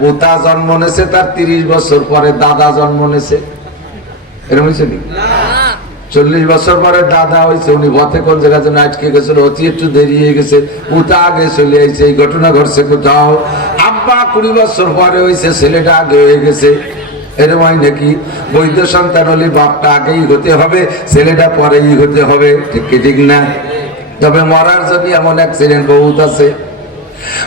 পোতা জন্ম নেছে তার 30 বছর পরে দাদা জন্ম নেছে, এরকম হয়েছে নি? 40 বছর পরে দাদা হয়েছে, উনি পথে কোন জায়গা যেন আটকে গেছিল, অতি একটু দেরি হয়ে গেছে, পোতা আগে চলে আইছে। এই ঘটনা ঘটছে কোথাও। আব্বা 20 বছর পরে হয়েছে, ছেলেটা আগে হয়ে গেছে, এরকম হয় নাকি? বৈধ সন্তান হলে বাপটা আগেই হতে হবে, ছেলেটা পরেই হতে হবে, ঠিক কি ঠিক না? তবে মরার জন্য এমন অ্যাক্সিডেন্ট বহুত আছে,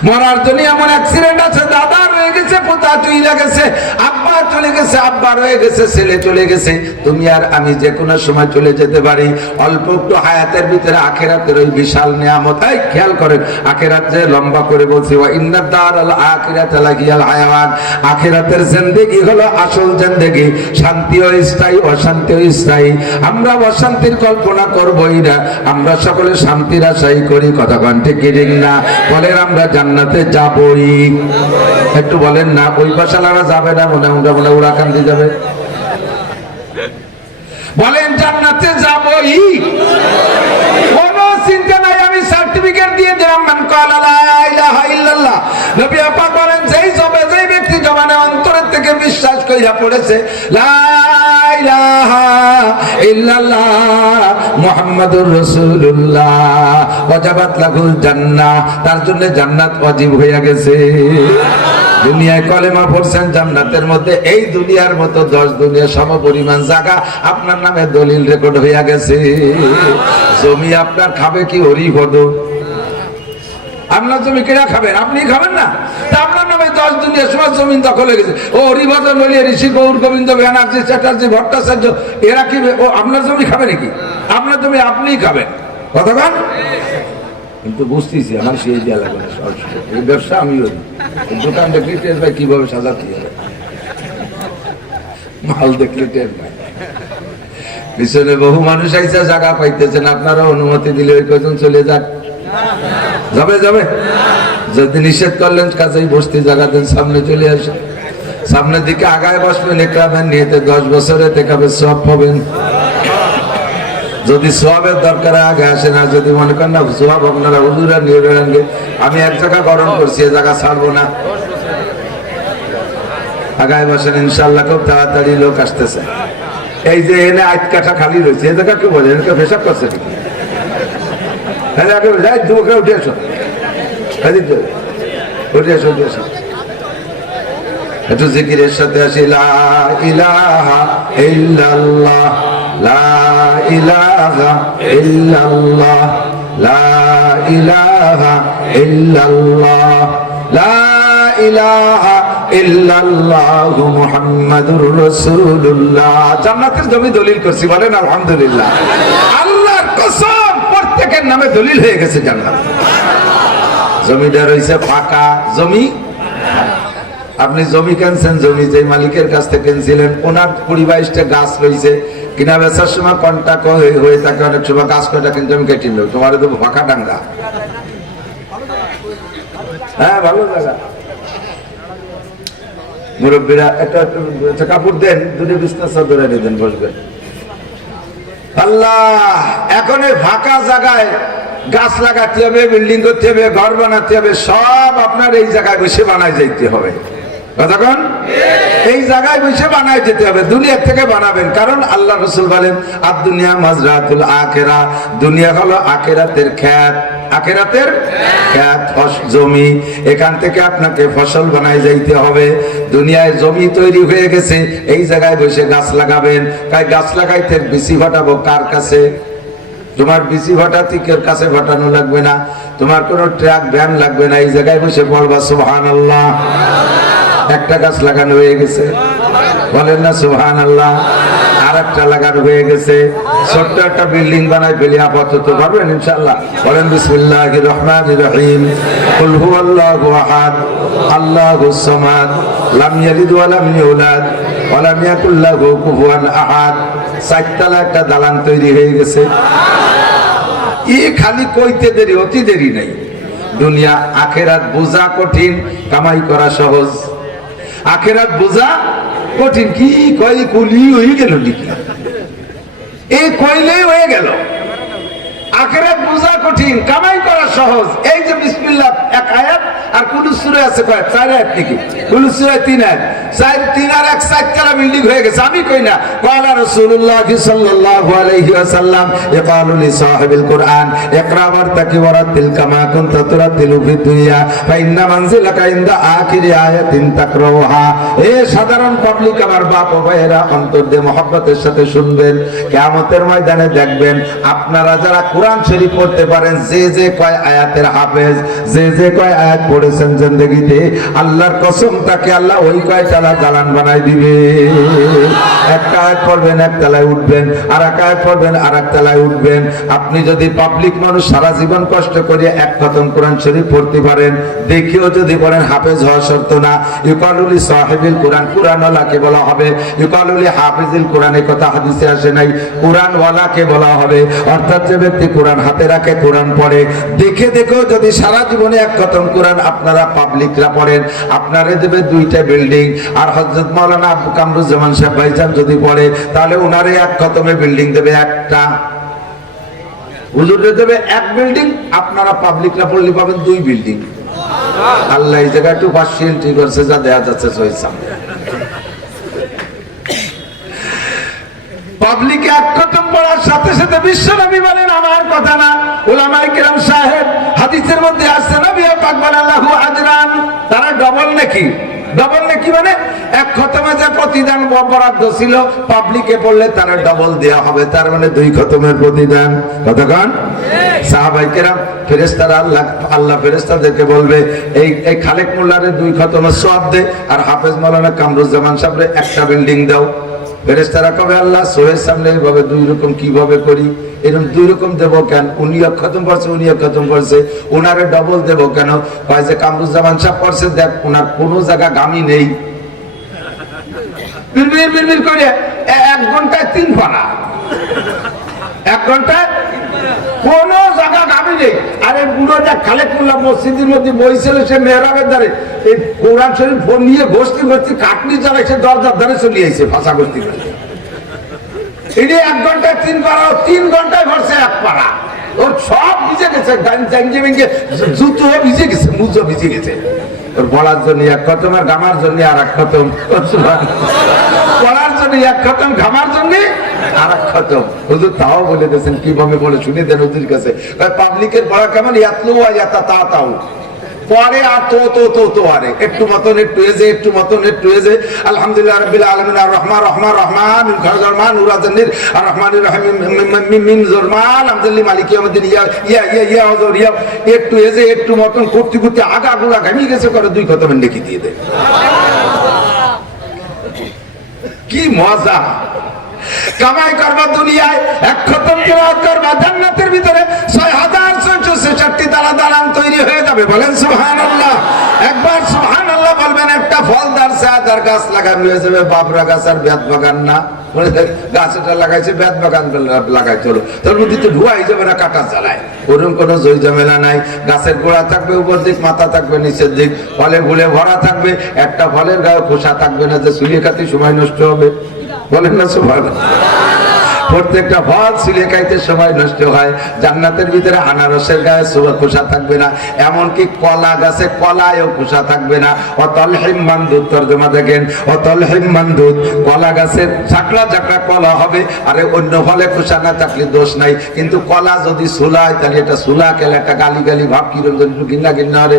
মরার জন্য এমন অ্যাক্সিডেন্ট আছে, দাদা রয়ে গেছে, পোতা চলে গেছে, আব্বা চলে গেছে, আব্বা রয়ে গেছে, ছেলে চলে গেছে। তুমি আর আমি যে কোনো সময় চলে যেতে পারি। অল্প একটু হায়াতের ভিতরে আখিরাতের ওই বিশাল নিয়ামত। এই খেয়াল করেন, আখিরাত যে লম্বা করে বলছি, ওয়া ইন্নাদ দারাল আখিরাত লাহিয়াল হায়াওয়ান, আখিরাতের জিন্দেগি হলো আসল জিন্দেগি। শান্তিও স্থায়ী, অশান্তিও স্থায়ী। আমরা অশান্তির কল্পনা করবই না, আমরা সকলে শান্তির আশাই করি। কথা কোন ঠিক কি ঠিক না? বলেন আমরা জান্নাতে যাবই। একটু বলেন না, ওই পাশালারা যাবে না, মনে মনে উড়াকান্দি যাবে। বলেন জান্নাতে যাবই, কোনো চিন্তা নাই। আমি সার্টিফিকেট দিয়ে দিলাম, মান ক্বালা লা ইলাহা ইল্লাল্লাহ। নবী পাক বলেন, যেই ব্যক্তি জবানে অন্তরের থেকে বিশ্বাস কইরা পড়েছে লা ইলাহা ইল্লাল্লাহ মুহাম্মাদুর রাসূলুল্লাহ, ওয়াজাবাত লাহুল জান্নাহ, তার জন্য জান্নাত ওয়াজিব হয়ে গেছে। দুনিয়ায় কলেমা পড়ছেন, জান্নাতের মধ্যে এই দুনিয়ার মতো 10 দুনিয়া সম পরিমাণ জায়গা আপনার নামে দলিল রেকর্ড হয়ে গেছে। জমি আপনার খাবে কি হরিপদ? আপনার জমি কেনা খাবেন? আপনি খাবেন না? তা আপনার নামে 10 দুনিয়া সমাজ জমিন দখল হয়ে গেছে। ও হরিপদ নলিয়া, ঋষি গৌর গোবিন্দ ব্যানার্জি, চ্যাটার্জি, ভট্টাচার্য, এরা কি ও আপনার জমি খাবে নাকি? আপনার জমি আপনিই খাবেন। কতক্ষণ কিন্তু বুঝতেছি আমার সেই দেওয়া লাগবে না, এই ব্যবসা আমিও দোকান দেখলে টের ভাই কিভাবে সাজাতে হবে, মাল দেখলে টের ভাই। পিছনে বহু মানুষ আইসা জায়গা পাইতেছেন, আপনারা অনুমতি দিলে ওই কজন চলে যাক? যাবে যাবে? যদি নিষেধ করলেন কাছেই বসতে জায়গা দেন, সামনে চলে আসেন, সামনের দিকে আগায় বসবেন, একরাবেন নিয়েতে 10 বছরে দেখাবে সব পাবেন। যদি সোয়াবের দরকার আগে আসে না, যদি মনে করেন না সোয়াব আপনারা হুজুরা নিয়ে বেড়ানগে, আমি এক জায়গা গরম করছি, এ জায়গা ছাড়বো না, আগায় বসেন, ইনশাল্লাহ খুব তাড়াতাড়ি লোক আসতেছে। এই যে এনে 8 কাঠা খালি রয়েছে, এ জায়গা কি বলে, এনে পেশাব করছে নাকি? উঠে এসো, উঠে এসো, উঠে এসো, একটু জিকিরের সাথে আসি। লা ইলাহা ইল্লাল্লাহ, লা ইলাহা ইল্লাল্লাহ, লা ইলাহা ইল্লাল্লাহ, লা ইলাহা ইল্লাল্লাহ মুহাম্মাদুর রাসূলুল্লাহ। জান্নাতের জমি দলিল করছি, বলেন আলহামদুলিল্লাহ। আল্লাহর কসম, প্রত্যেকের নামে দলিল হয়ে গেছে জান্নাত। জমিটা রয়েছে ফাঁকা, জমি আপনি জমি কিনছেন, জমি যে মালিকের কাছ থেকে কিনছিলেন, ওনার 20-22টা গাছ রয়েছে, কিনা বেচার সময় কন্টাক্ট হয়ে থাকে, অনেক সময় গাছ কয়টা কিন্তু আমি কেটে নেব, তোমার দেবো ফাঁকা ডাঙ্গা। হ্যাঁ, ভালো জায়গা। মুরব্বীরা একটা কাপড় দেন, 2 বিছনা চাদর এনে দেন, বসবেন। আল্লাহ, এখন এই ফাঁকা জায়গায় গাছ লাগাতে হবে, বিল্ডিং করতে হবে, ঘর বানাতে হবে, সব আপনার এই জায়গায় বসে বানায় যাইতে হবে। কতক্ষণ এই জায়গায় বসে বানায় যেতে হবে, দুনিয়া থেকে বানাবেন। কারণ আল্লাহ রাসূল বলেন, আদ দুনিয়া মাজরাতুল আখিরা, দুনিয়া হলো আখিরাতের ক্ষেত, আখিরাতের ক্ষেত, জমি, এখান থেকে আপনাকে ফসল বানায় যাইতে হবে। দুনিয়ায় জমি তৈরি হয়ে গেছে, এই জায়গায় বসে গাছ লাগাবেন। তাই গাছ লাগাইতে বিচি ফাটাবো কার কাছে? তোমার বিচি ফাটাতে কেউ কাছে ফাটানো লাগবে না, তোমার কোনো ট্রাক ভ্যান লাগবে না, এই জায়গায় বসে পড়বা সুবহানাল্লাহ। একটা গাছ লাগানো হয়ে গেছে, বলেন না সুবহানাল্লাহ। আর একটা লাগানো হয়ে গেছে, ছোট্ট একটা বিল্ডিং বানাই ফেলি আপাতত, পারবেন ইনশাআল্লাহ? বলেন বিসমিল্লাহির রহমানির রহিম, কুল হুয়াল্লাহু আহাদ, আল্লাহুস সামাদ, লাম ইয়ালিদ ওয়া লাম ইউলাদ ওয়া লাম ইয়াকুল লাহু কুফুয়ান আহাদ। 4 তলা একটা দালান তৈরি হয়ে গেছে। খালি কইতে দেরি, অতি দেরি নাই। দুনিয়া আখেরাত বোঝা কঠিন, কামাই করা সহজ। আখেরাত বোঝা কঠিন, কি কই কলি হয়ে গেল নাকি? এই কইলেই হয়ে গেল। আখিরাত বোঝা কঠিন, কামাই করা সহজ। এই যে বিসমিল্লাহ এক আয়াত, আর কুলু সূরা আছে কয় 4 আয়াত নাকি? কুলু সূরা 3 আয়াত, 3 আর 1 সাতখানা বিল্ডিং হয়ে গেছে। আমি কই না, ক্বালা রাসূলুল্লাহ সাল্লাল্লাহু আলাইহি ওয়াসাল্লাম ইকালু লি সাহিবিল কুরআন ইকরা ওয়ারতাকি ওয়ারাতিল কামা কুনতা তুরাতিলু ফিদ দুনিয়া ফা ইন্না মানজিলাকা ইনদা আখিরি আয়াতিন তাকরাউহা। এ সাধারণ পাবলিক, আমার বাপ ও ভাইয়েরা, অন্তর দিয়ে মহব্বতের সাথে শুনবেন। কিয়ামতের ময়দানে দেখবেন আপনারা যারা কোরআন শরীফ পড়তে পারেন, যে যে কয় আয়াতের হাফেজ, যে যে কয় আয়াত পড়েছেন জিন্দেগিতে, আল্লাহর কসম তাকে আল্লাহ ওই কয় তালা দালান বানাই দিবে। একটা আয়াত পড়বেন এক তালায় উঠবেন, আর এক আয়াত পড়বেন আর এক তালায় উঠবেন। আপনি যদি পাবলিক মানুষ সারা জীবন কষ্ট করে এক খতম কোরআন শরীফ পড়তে পারেন, দেখিও যদি পড়েন, হাফেজ হওয়া শর্ত না। ইউকালুলি সাহিবিল কোরআন, কোরআনওয়ালাকে বলা হবে। ইউকালুলি হাফিজিল কোরআন, এই কথা হাদিসে আসে নাই, কোরআনওয়ালাকে বলা হবে। অর্থাৎ যে ব্যক্তি কোরআন হাতে রাখে, কোরআন পড়ে, দেখে দেখেও যদি সারা জীবনে এক খতম কোরআন আপনারা পাবলিকরা পড়েন, আপনারে দেবে 2টা বিল্ডিং। আর হযরত মাওলানা আবু কামরুজ্জামান সাহেব ভাইজান যদি পড়ে, তাহলে উনারে এক খতমে বিল্ডিং দেবে একটা, হুজুরে দেবে 1 বিল্ডিং, আপনারা পাবলিকরা পড়লে পাবেন 2 বিল্ডিং। আল্লাহ এই জায়গায় একটু পার্সিয়াল ঠিক করছে, যা দেয়া যাচ্ছে সহিসাম। পাবলিকে এক খতম পড়ার সাথে সাথে বিশ্বনবী বলেন, আমার কথা না, উলামায়ে কিরাম সাহেব, হাদিসের মধ্যে আসছে নবী পাক বলেন লাহু আজরান, তারা ডবল নাকি? ডবল নাকি মানে এক খতমে যে প্রতিদান বরাদ্দ ছিল, পাবলিকে পড়লে তারা ডবল দেয়া হবে, তার মানে 2 খতমের প্রতিদান। কতক্ষণ? সাহাবায়ে কেরাম ফেরেশতারা আল্লাহ ফেরেশতাদেরকে বলবে, এই খালেক মোল্লারে 2 খতমের সওয়াব দে, আর হাফেজ মাওলানা কামরুজ্জামান সাহেবরে একটা বিল্ডিং দাও। ফেরেশতারা কবে, আল্লাহ সোহের সামনে এইভাবে 2 রকম কিভাবে করি? এরকম 2 রকম দেব কেন? উনি এক খতম পড়ছে, উনি এক খতম পড়ছে, উনারে ডবল দেব কেন? কয় যে কামরুজ্জামান সাহেব পড়ছে, দেখ উনার কোনো জায়গা গামি নেই, বিড়বিড় বিড়বিড় করে 1 ঘন্টায় 3 পারা, 1 ঘন্টায় কোন জায়গা গামি নেই। আরে বুড়ো যা খালেক মোল্লা মসজিদের মধ্যে বইছিল, সে মেহরাবের ধারে এই কোরআন শরীফ ফোন নিয়ে গোষ্ঠী গোষ্ঠী কাটনি চালাইছে, দরজার ধারে চলে আইছে ভাষা গোষ্ঠী করে। এটি 1 ঘন্টায় 3 পারা, 3 ঘন্টায় ভরছে 1 পারা। ওর সব ভিজে গেছে, জাঙ্গি ভেঙ্গে জুতো ভিজে গেছে, মুজো ভিজে গেছে। ওর পড়ার জন্য 1 খতম, আর ঘামার জন্য আর 1 খতম। পড়ার জন্য 1 খতম, ঘামার জন্য আর 1 খতম। হুজুর তাও বলে দিয়েছেন, কিভাবে বলে শুনে দেন হুজুর কাছে। পাবলিকের পড়া কেমন? ইয়াতলু ওয়া ইয়াতাতাউ, পরে আর তো আরে একটু মতন একটু এজে, একটু মতন একটু এজে। আলহামদুলিল্লাহ রাব্বিল আলামিন আর রহমান রহমান রহমান মিন খারজারমান উরাজান্নির আর রহমানির রহিম মিন জরমান আমদাল্লি মালিকি ইয়াউমিদ্দিন ইয়া ইয়া ইয়া ইয়া হুজুর ইয়া, একটু এজে একটু মতন করতে করতে আগাগুলা ঘামিয়ে গেছে, করে 2 খতমের নেকি দিয়ে দেয়। কি মজা! কামাই করবা দুনিয়ায়, 1 খতম কিরাত করবা, জান্নাতের ভিতরে 6666টি দালান তৈরি হয়ে যাবে। বলেন সুবহানাল্লাহ। একবার সুবহানাল্লাহ বলবেন, একটা ফলদার চাঁদার গাছ লাগানো হয়ে যাবে। বাবরা গাছ আর বেত বাগান না, গাছটা লাগাইছে, বেত বাগান লাগাইতে হলো, তোর মধ্যে তো ধোয়াই যাবে না, কাটা জ্বালায়। ওরকম কোনো জয় ঝামেলা নাই। গাছের গোড়া থাকবে উপর দিক, মাথা থাকবে নিচের দিক, ফলে গুলে ভরা থাকবে। একটা ফলের গায়ে খোসা থাকবে না যে চুলিয়ে খাতে সময় নষ্ট হবে। বলেন না সুবহানাল্লাহ। প্রত্যেকটা ফল ছিলে খাইতে সময় নষ্ট হয়। জান্নাতের ভিতরে আনারসের গায়ে খোসা থাকবে না, এমনকি কলা গাছে কলায়ও খোসা থাকবে না। অতল হিম মানদুদ, তর্জমা দেখেন, অতল হিম মানদুদ, কলা গাছের ঝাঁকড়া ঝাঁকড়া কলা হবে। আরে অন্য ফলে খোসা না থাকলে দোষ নাই, কিন্তু কলা যদি সুলায়, তাহলে এটা সুলা খেলে একটা গালি গালি ভাব, কিরকম ঘিন্না ঘিন্না হলে।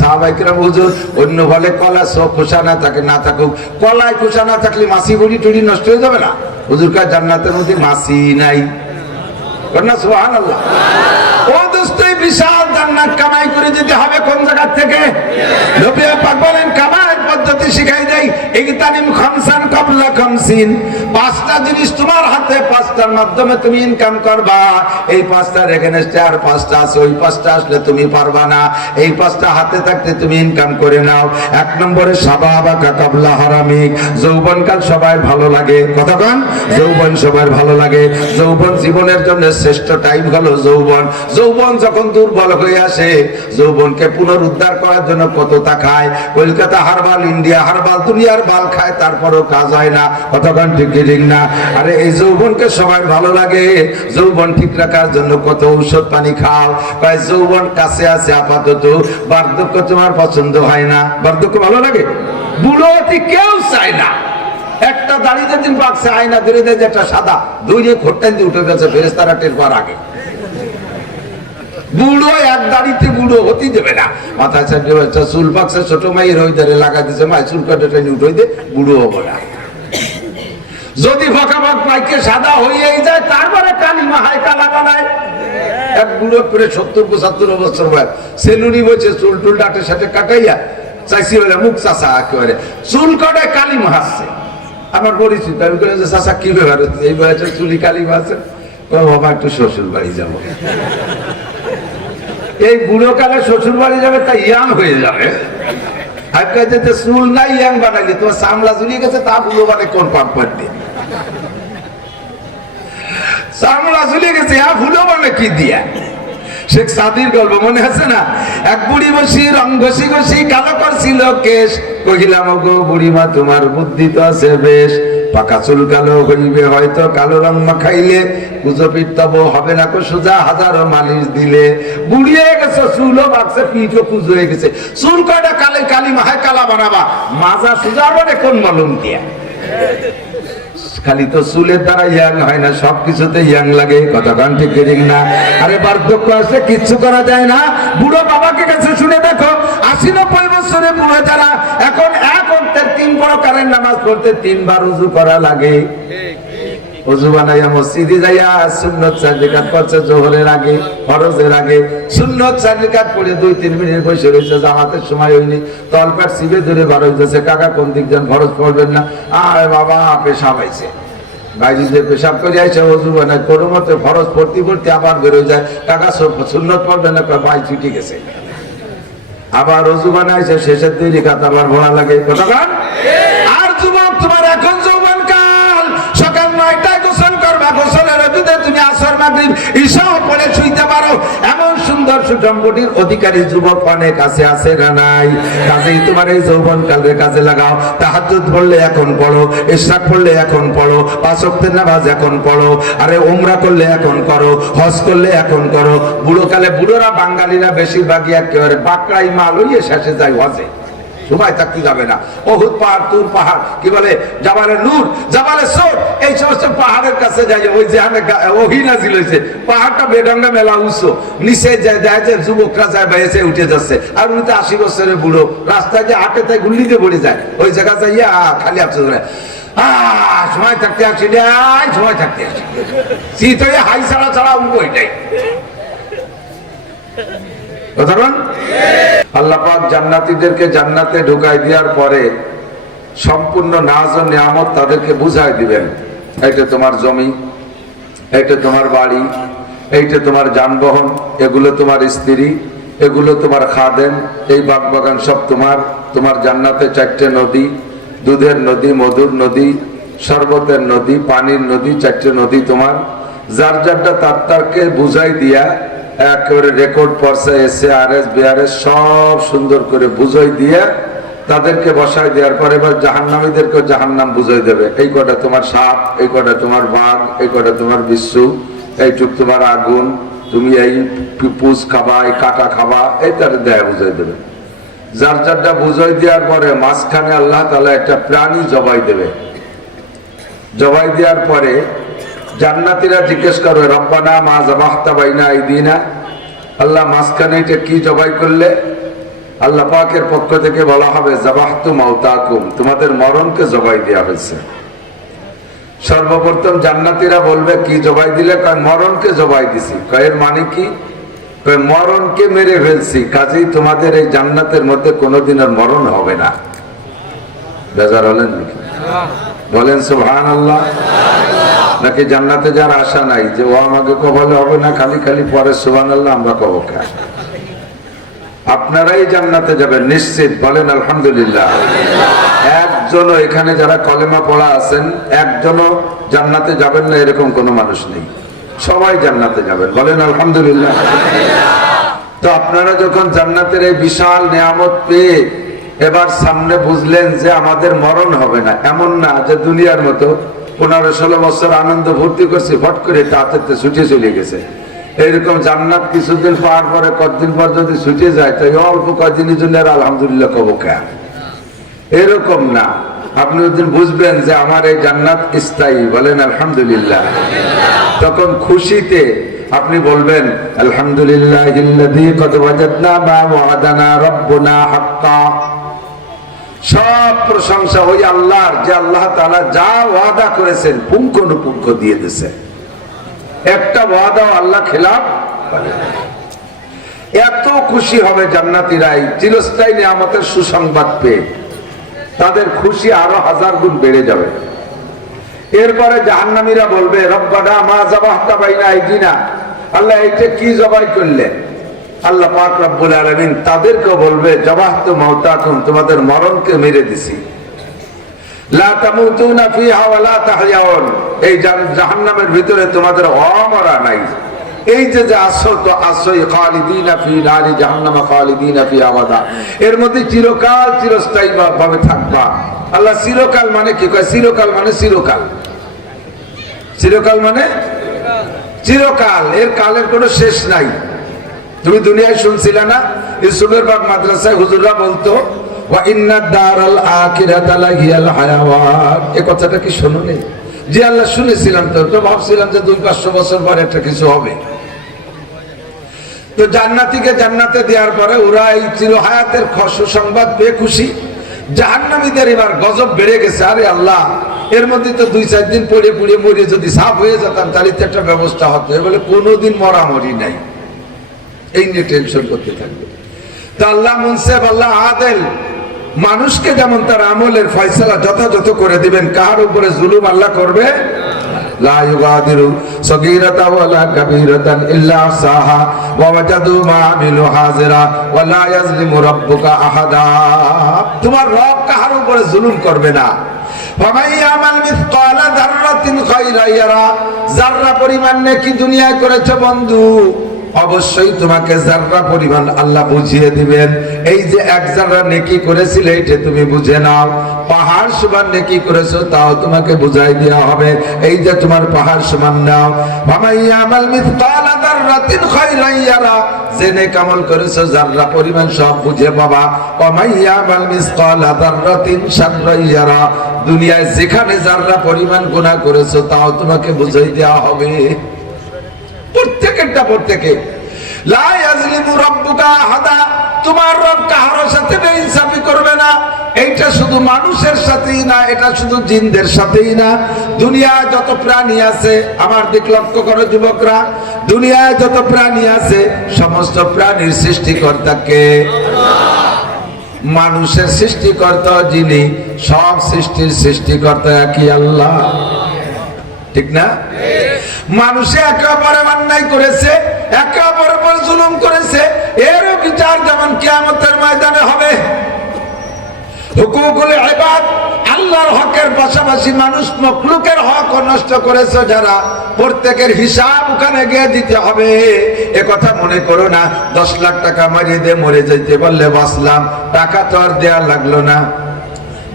সাহাবায়ে কেরাম হুজুর, অন্য ফলে কলা খোসা না থাকে, না থাকুক, কলায় খোসা না থাকলে মাছি বুড়ি টুড়ি নষ্ট হয়ে যাবে না? হুজুর কাছে জান্নাতের মধ্যে মাছি নাই। সুবহানাল্লাহ। ও দোস্ত, বিশাল জান্নাত কামাই করে যেতে হবে কোন জায়গা থেকে? নবী পাক বলেন, কামাইয়ের পদ্ধতি শিখাই দেই, ইগতানিম খামসান ক্বাবলা খামসিন। 5টা জিনিস তোমার হাতে, 5টার মাধ্যমে তুমি ইনকাম করবা। এই 5টার এগেইনস্টে আর 5টা আছে, ওই 5টা আসলে তুমি পারবা না। এই 5টা হাতে থাকতে তুমি ইনকাম করে নাও। 1 নম্বরে শাবাবাকা ক্বাবলা হারামিক, যৌবনকাল সবাই ভালো লাগে। কতক্ষণ? যৌবন সবার ভালো লাগে। যৌবন জীবনের জন্য শ্রেষ্ঠ টাইম হলো যৌবন। যৌবন যখন দুর্বল হয়ে আসে, যৌবনকে পুনরুদ্ধার করার জন্য কতটা খায়। কলকাতা হারবাল, ইন্ডিয়া হারবাল, দুনিয়ার বাল খায়, তারপরও কাজ হয় না। কতক্ষণ? ঠিক ঠিক না? আরে এই যৌবনকে সবাই ভালো লাগে, যৌবন ঠিক রাখার জন্য কত ঔষধ পানি খাও, তাই যৌবন কাছে আছে আপাতত, বার্ধক্য তোমার পছন্দ হয় না। বার্ধক্য ভালো লাগে? বুড়ো অতি কেউ চায় না। একটা দাড়িতে দিন পাকছে, আয়না ধরে দেয় একটা সাদা দৌড়ে খোট্টান দিয়ে উঠে গেছে ফেরেশতারা টের পাওয়ার আগে। বুড়ো এক দাড়িতে বুড়ো হতে দেবে না। মাথায় চারটে বাচ্চা চুল পাকছে, ছোট মাইয়ের ওই ধারে লাগা দিচ্ছে, মাই চুল কাটে টেনে উঠে দে, বুড়ো হবো না। যদি ফাঁকাবাদ পাইকে সাদা হয়েই যায়, তারপরে কালিমা হায় কালা বানায়। এক বুড়ো করে 70-75 বছর বয়স, সেলুনি বলছে চুল টুল ডাটের সাথে কাটাইয়া চাইছি বলে মুখ চাষা একেবারে চুল কাটে কালিমা হাসছে। আমার পরিচিত, আমি বলি যে চাষা কি ব্যাপার হচ্ছে, এই বয়সে চুলি কালিমা আছে? বাবা একটু শ্বশুর বাড়ি যাবো। এই বুড়ো কালে শ্বশুর বাড়ি যাবে, তা ইয়াং হয়ে যাবে। আজকাল যেতে চুল নাই ইয়াং বানাইলে তোমার চামড়া ঝুলিয়ে গেছে, তা বুড়ো মানে কোন পাপ পারবে? চামড়া ঝুলিয়ে গেছে, বুড়ো মানে কি দিয়া? শেখ সাদির গল্প মনে আছে না? এক বুড়ি বসি রং ঘষি ঘষি কালো করছিল কেশ, কহিলাম গো বুড়িমা তোমার বুদ্ধি তো আছে বেশ, পাকা চুল কালো হইবে হয়তো কালো রং মাখাইলে, পুজো পিঠব হবে না কো সোজা হাজারো মালিশ দিলে। বুড়িয়ে গেছে, চুলও বাড়ছে, পিঠও পুজো হয়ে গেছে, চুল কয়টা কালে কালি মাহায় কালা বানাবা, মাজা সোজা মানে কোন মলম দিয়া? খালি তো চুলের দ্বারা ইয়াং হয় না, সবকিছুতে ইয়াং লাগে। কতক্ষণ ঠিক ঠিক না? আরে বার্ধক্য আসলে কিচ্ছু করা যায় না। বুড়ো বাবাকে কাছে শুনে দেখো, 80-90 বছরে বুড়ো যারা এখন এক অন্তের 3 প্রকারের নামাজ পড়তে 3 বার উযু করা লাগে। উযু বানাইয়া মসজিদে যাইয়া সুন্নত 4 রাকাত পড়ছে জোহরের আগে, ফরজের আগে। সুন্নত 4 রাকাত পড়ে 2-3 মিনিট বসে রয়েছে, জামাতের সময় হয়নি, তলপেট সিবে ধরে বার হইতেছে, কাকা কোন দিক যান, ফরজ পড়বেন না? আরে বাবা পেশাব আইছে, বাইরে যে পেশাব করে আইসে উযু বানায় কোনো মতে ফরজ পড়তে পড়তে আবার বেরোয় যায়, কাকা সুন্নত পড়বেন না? ভাই ছুটি গেছে। আবার উযু বানাইছে, শেষের 2 রাকাত আবার ভরা লাগে। কতক্ষণ? আর যুবক তোমার এখন যৌবন কাল, সকাল 9টায় গোসল করবা, গোসলের অজুতে তুমি আসর মাগরিব ঈশাও পড়ে শুইতে পারো, এমন সুন্দর সুজম্বটির অধিকারী যুবক অনেক আছে না নাই? কাজেই তোমার এই যৌবন কালের কাজে লাগাও। তাহাজ্জুদ পড়লে এখন পড়ো, ইশরাক পড়লে এখন পড়ো, 5 ওয়াক্তের নামাজ এখন পড়ো, আরে উমরা করলে এখন করো, হজ করলে এখন করো। বুড়ো কালে বুড়োরা বাঙালিরা বেশিরভাগই একেবারে বাকড়াই মাল হইয়ে শেষে যায় হজে, সময় থাকতে যাবে না। অহুদ পাহাড়, তুর পাহাড়, কি বলে জাবালে নূর, জাবালে সোর, এই সমস্ত পাহাড়ের কাছে যাই, ওই যেখানে ওহী নাযিল হইছে, পাহাড়টা বেডঙ্গা মেলা উঁচু, নিচে যায় যে যুবকরা যায় বাইরে উঠে যাচ্ছে, আর উনি তো 80 বছরের বুড়ো, রাস্তায় যে হাঁটে তাই গুল্লিতে পড়ে যায়, ওই জায়গা যাইয়া খালি আপসে সময় থাকতে আসি, সময় থাকতে আসি, শীত হয়ে হাই ছাড়া ছাড়া উঠবো, এটাই কথা বল। আল্লাহ পাক জান্নাতীদেরকে জান্নাতে ঢুকাই দেওয়ার পরে সম্পূর্ণ নাজ ও নিয়ামত তাদেরকে বুঝাই দিবেন। এইটা তোমার জমি, এইটা তোমার বাড়ি, এইটা তোমার যানবাহন, এগুলো তোমার স্ত্রী, এগুলো তোমার খাদেম, এই বাগ বাগান সব তোমার। তোমার জান্নাতে 4টে নদী, দুধের নদী, মধুর নদী, শরবতের নদী, পানির নদী, 4টে নদী তোমার। যার যারটা তারকে বুঝাই দিয়া একেবারে রেকর্ড পড়ছে, SARS BRS সব সুন্দর করে বুঝাই দিয়ে তাদেরকে বসাই দেওয়ার পরে এবার জাহান্নামীদেরকে জাহান্নাম বুঝাই দেবে। এই কটা তোমার সাপ, এই কটা তোমার বাঘ, এই কটা তোমার বিশ্বু, এইটুক তোমার আগুন, তুমি এই পুষ খাবা, এই কাটা খাবা, এই তার দেয়া বুঝাই দেবে। যার যারটা বুঝাই দেওয়ার পরে মাঝখানে আল্লাহ তাআলা একটা প্রাণী জবাই দেবে। জবাই দেওয়ার পরে জান্নাতীরা জিজ্ঞেস করবে, রব্বানা মা যাবাহতা বাইনা আইদিনা, আল্লাহ মাঝখানে এটা কি জবাই করলে? আল্লাহ পাকের পক্ষ থেকে বলা হবে, যাবাহতু মাউতাকুম, তোমাদের মরণকে জবাই দেওয়া হয়েছে। সর্বপ্রথম জান্নাতীরা বলবে, কি জবাই দিলে? কয় মরণকে জবাই দিছি। কয় এর মানে কি? কয় মরণকে মেরে ফেলছি, কাজেই তোমাদের এই জান্নাতের মধ্যে কোনোদিন আর মরণ হবে না। বেজার হলেন নাকি? বলেন সুবহানাল্লাহ। নাকি জান্নাতে যার আশা নাই যে ও আমাকে কবলে হবে না, খালি খালি পরে সুবহানাল্লাহ আমরা কব কেন? আপনারাই জান্নাতে যাবেন নিশ্চিত, বলেন আলহামদুলিল্লাহ। একজনও এখানে যারা কলেমা পড়া আছেন, একজনও জান্নাতে যাবেন না এরকম কোনো মানুষ নেই, সবাই জান্নাতে যাবেন, বলেন আলহামদুলিল্লাহ। তো আপনারা যখন জান্নাতের এই বিশাল নিয়ামত পেয়ে এবার সামনে বুঝলেন যে আমাদের মরণ হবে না, এমন না যে দুনিয়ার মতো 15-16 বছর আনন্দ ভর্তি করছি, ফট করে তাতে ছুটে চলে গেছে। এইরকম জান্নাত কিছুদিন পাওয়ার পরে কতদিন পর যদি ছুটে যায় তাই অল্প কদিনের জন্য আর আলহামদুলিল্লাহ কবো কেন? এরকম না, আপনি ওদিন বুঝবেন যে আমার এই জান্নাত স্থায়ী, বলেন আলহামদুলিল্লাহ। তখন খুশিতে আপনি বলবেন আলহামদুলিল্লাহিল্লাযী ক্বাদ ওয়াজাদনা মা ওয়া'আদানা রাব্বুনা হাক্কা। সব প্রশংসা ওই আল্লাহর, যে আল্লাহ তাআলা যা ওয়াদা করেছেন পুঙ্খানুপুঙ্খ দিয়ে দিয়েছে। একটা ওয়াদাও আল্লাহ খেলাফ করে না। এত খুশি হবে জান্নাতীরা এই চিরস্থায়ী নিয়ামতের সুসংবাদ পেয়ে, তাদের খুশি আরো 1000 গুণ বেড়ে যাবে। এরপরে জাহান্নামীরা বলবে রব্বানা মা যাবাহতা বাইনা আইদিনা, আল্লাহ এইটা কি জবাই করলে? আল্লাহ পাক রব্বুল আলামিন তাদেরকে বলবে যাবাহতু মাউতাকুম, তোমাদের মরণকে মেরে দিছি। লা তামুতুনা ফিহা ওয়া লা তাহইয়াউন, এই জাহান্নামের ভিতরে তোমাদের অমরা নাই। এই যে আসো তো আসোই খালিদিনা ফি নারি জাহান্নাম খালিদিনা ফি আবাদা, এর মধ্যে চিরকাল চিরস্থায়ী ভাবে থাকবা। আল্লাহ চিরকাল মানে কি কয়? চিরকাল মানে চিরকাল, চিরকাল মানে চিরকাল, এর কালের কোনো শেষ নাই। তুমি দুনিয়ায় শুনছিলে না ইউসুফের বাগ মাদ্রাসায় হুজুররা বলতো ওয়া ইন্নাদ দারাল আখিরাতা লাহিয়াল হায়াওয়ান, এই কথাটা কি শুনুনি? যে আল্লাহ শুনেছিলাম, তো ভাবছিলাম যে 200-500 বছর পরে একটা কিছু হবে। তো জান্নাতীকে জান্নাতে দেওয়ার পরে ওরা এই চিরহায়াতের সুসংবাদ পেয়ে খুশি। জাহান্নামীদের এবার গজব বেড়ে গেছে, আরে আল্লাহ এর মধ্যে তো 2-4 দিন পড়ে পড়ে মরে যদি সাফ হয়ে যেতাম তাহলে তো একটা ব্যবস্থা হতো। বলে কোনোদিন মরামরি নাই, এই নিয়ে টেনশন করতে থাকবে। তো আল্লাহ মুনসিফ, আল্লাহ আদেল, মানুষকে যেমন তার আমলের ফয়সালা যথাযথ করে দিবেন, কার উপরে জুলুম আল্লাহ করবে লা ইউগাদিরু সগীরাতা ওয়ালা কাবীরাতান ইল্লা আহসাহা ওয়া ওয়াজাদু মা আমিলু হাজিরা ওয়া লা ইয়াজলিমু রাব্বুকা আহাদা। তোমার রব কার উপরে জুলুম করবে না। ফামান ইয়ামাল মিসকালা যাররাতিন খায়রান ইয়ারা, যাররা পরিমাণ নেকি দুনিয়ায় করেছো বন্ধু, অবশ্যই তোমাকে যাররা পরিমাণ আল্লাহ বুঝিয়ে দিবেন। এই যে 1 যাররা নেকি করেছিলে এটা তুমি বুঝে নাও, পাহাড় সমান নেকি করেছো তাও তোমাকে বুঝাই দেওয়া হবে, এই যে তোমার পাহাড় সমান নাও। ফামাইয়ামাল মিসকালা যাররাতিন খায়রান ইয়ারা, যে নেক আমল করেছো যাররা পরিমাণ সব বুঝে পাবা। ওয়ামাইয়ামাল মিসকালা যাররাতিন শাররান ইয়ারা, দুনিয়ায় যেখানে যাররা পরিমাণ গুনাহ করেছো তাও তোমাকে বুঝাই দেওয়া হবে। প্রত্যেকটা প্রত্যেকে লা ইয়াজলিমু রাব্বুকা আহাদা, তোমার রব কারোর সাথে বেইনসাফি করবে না। এইটা শুধু মানুষের সাথেই না, এটা শুধু জিনদের সাথেই না। দুনিয়ায় যত প্রাণী আছে, আমার দিক লক্ষ্য করো যুবকরা, দুনিয়ায় যত প্রাণী আছে সমস্ত প্রাণীর সৃষ্টিকর্তা কে? মানুষের সৃষ্টিকর্তা যিনি, সব সৃষ্টির সৃষ্টিকর্তা একই আল্লাহ, ঠিক না? মানুষে একে অপরের অন্যায় করেছে, একে অপরের উপর জুলুম করেছে, এরও বিচার যেমন কিয়ামতের ময়দানে হবে। হুকুকুল ইবাদ, আল্লাহর হকের পাশাপাশি মানুষ মখলুকের হক নষ্ট করেছে যারা, প্রত্যেকের হিসাব ওখানে গিয়ে দিতে হবে। এ কথা মনে করো না 10 লাখ টাকা মারিয়ে দিয়ে মরে যাইতে বললে বাঁচলাম, টাকা তো আর দেয়া লাগলো না।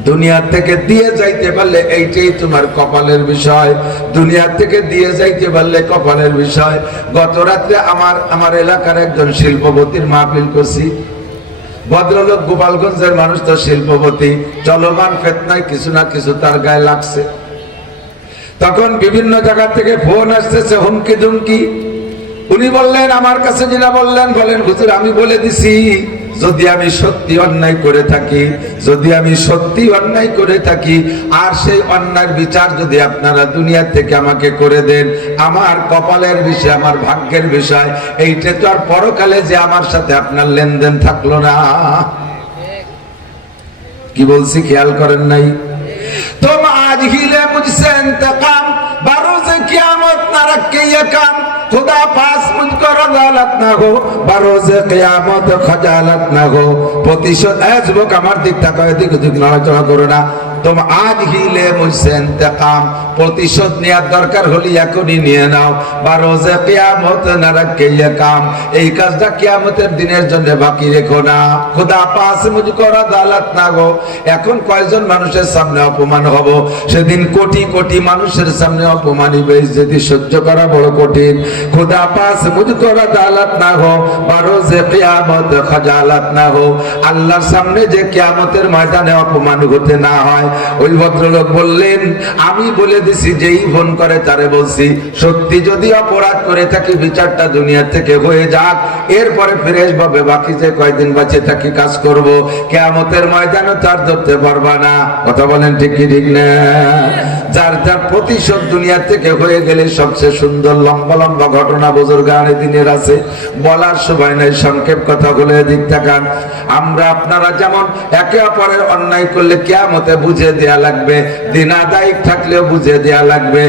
দুনিয়া থেকে দিয়ে যাইতে পারলে এইটাই তোমার কপালের বিষয়, দুনিয়া থেকে দিয়ে যাইতে পারলে কপালের বিষয়। গত রাত্রে আমার এলাকার একজন শিল্পপতির মাহফিল করছি। ভদ্রলোক, গোপালগঞ্জের মানুষ তো শিল্পপতি, চলমান ফেতনায় কিছু না কিছু তার গায়ে লাগছে। তখন বিভিন্ন জায়গা থেকে ফোন আসতেছে, হুমকি ধুমকি। উনি বললেন, আমার কাছে যেটা বললেন, বলেন হুজুর আমি বলে দিছি যদি আমি সত্যি অন্যায় করে থাকি, যদি আমি সত্যি অন্যায় করে থাকি, আর সেই অন্যায়ের বিচার যদি আপনারা দুনিয়া থেকে আমাকে করে দেন, আমার কপালের বিষয়, আমার ভাগ্যের বিষয়, এইটা তো আর পরকালে যে আমার সাথে আপনার লেনদেন থাকলো না। কি বলছি খেয়াল করেন নাই? তুম আজ হিলে মুঝসে ইন্তকাম, বারোজে কিয়ামত না রखे ये काम, खुदा पास मुझको रजालत ना हो, বারোজে কিয়ামত খজালত না हो। প্রতিশোধ, যুবক আমার দিক তাকাও, এদিক ওদিক নড়াচড়া করো না। तुम आज ही ले मुझसे इंतकाम, प्रतिशोध নেওয়ার দরকার হলে এখনই নিয়ে নাও, বা রোজে কিয়ামত না রাখে ये काम, এই কাজটা কিয়ামতের দিনের জন্য বাকি রেখো না। খোদা পাস মুঝকো আদালত না গো, এখন কয়জন মানুষের সামনে অপমান হব, সেদিন কোটি কোটি মানুষের সামনে অপমানি বেইজ্জতি সহ্য করা বড় কঠিন। খোদা পাস মুঝকো আদালত না হো, বা রোজে কিয়ামত খজালত না হো, আল্লাহর সামনে যে কিয়ামতের ময়দানে অপমান হতে না হয়। ওই ভদ্রলোক বললেন, আমি বলে দিছি যেই ফোন করে তারে বলছি, সত্যি যদি অপরাধ করে থাকি বিচারটা দুনিয়া থেকে হয়ে যাক, এরপরে ফ্রেশ ভাবে বাকি যে কয়দিন বাঁচে থাকি কাজ করব, কিয়ামতের ময়দানে তার ধরতে পারবা না। কথা বলেন ঠিক কি ঠিক না? যার যার প্রতিশোধ দুনিয়া থেকে হয়ে গেলে সবচেয়ে সুন্দর লম্বা লম্বা ঘটনা বুজুর্গানে দিনের আছে, বলার সময় নাই, সংক্ষেপ কথা বলে দিক তাকান। আমরা আপনারা যেমন একে অপরের অন্যায় করলে কিয়ামতে বুঝে দেয়া লাগবে, দিনাদায়িক থাকলেও বুঝে দেয়া লাগবে।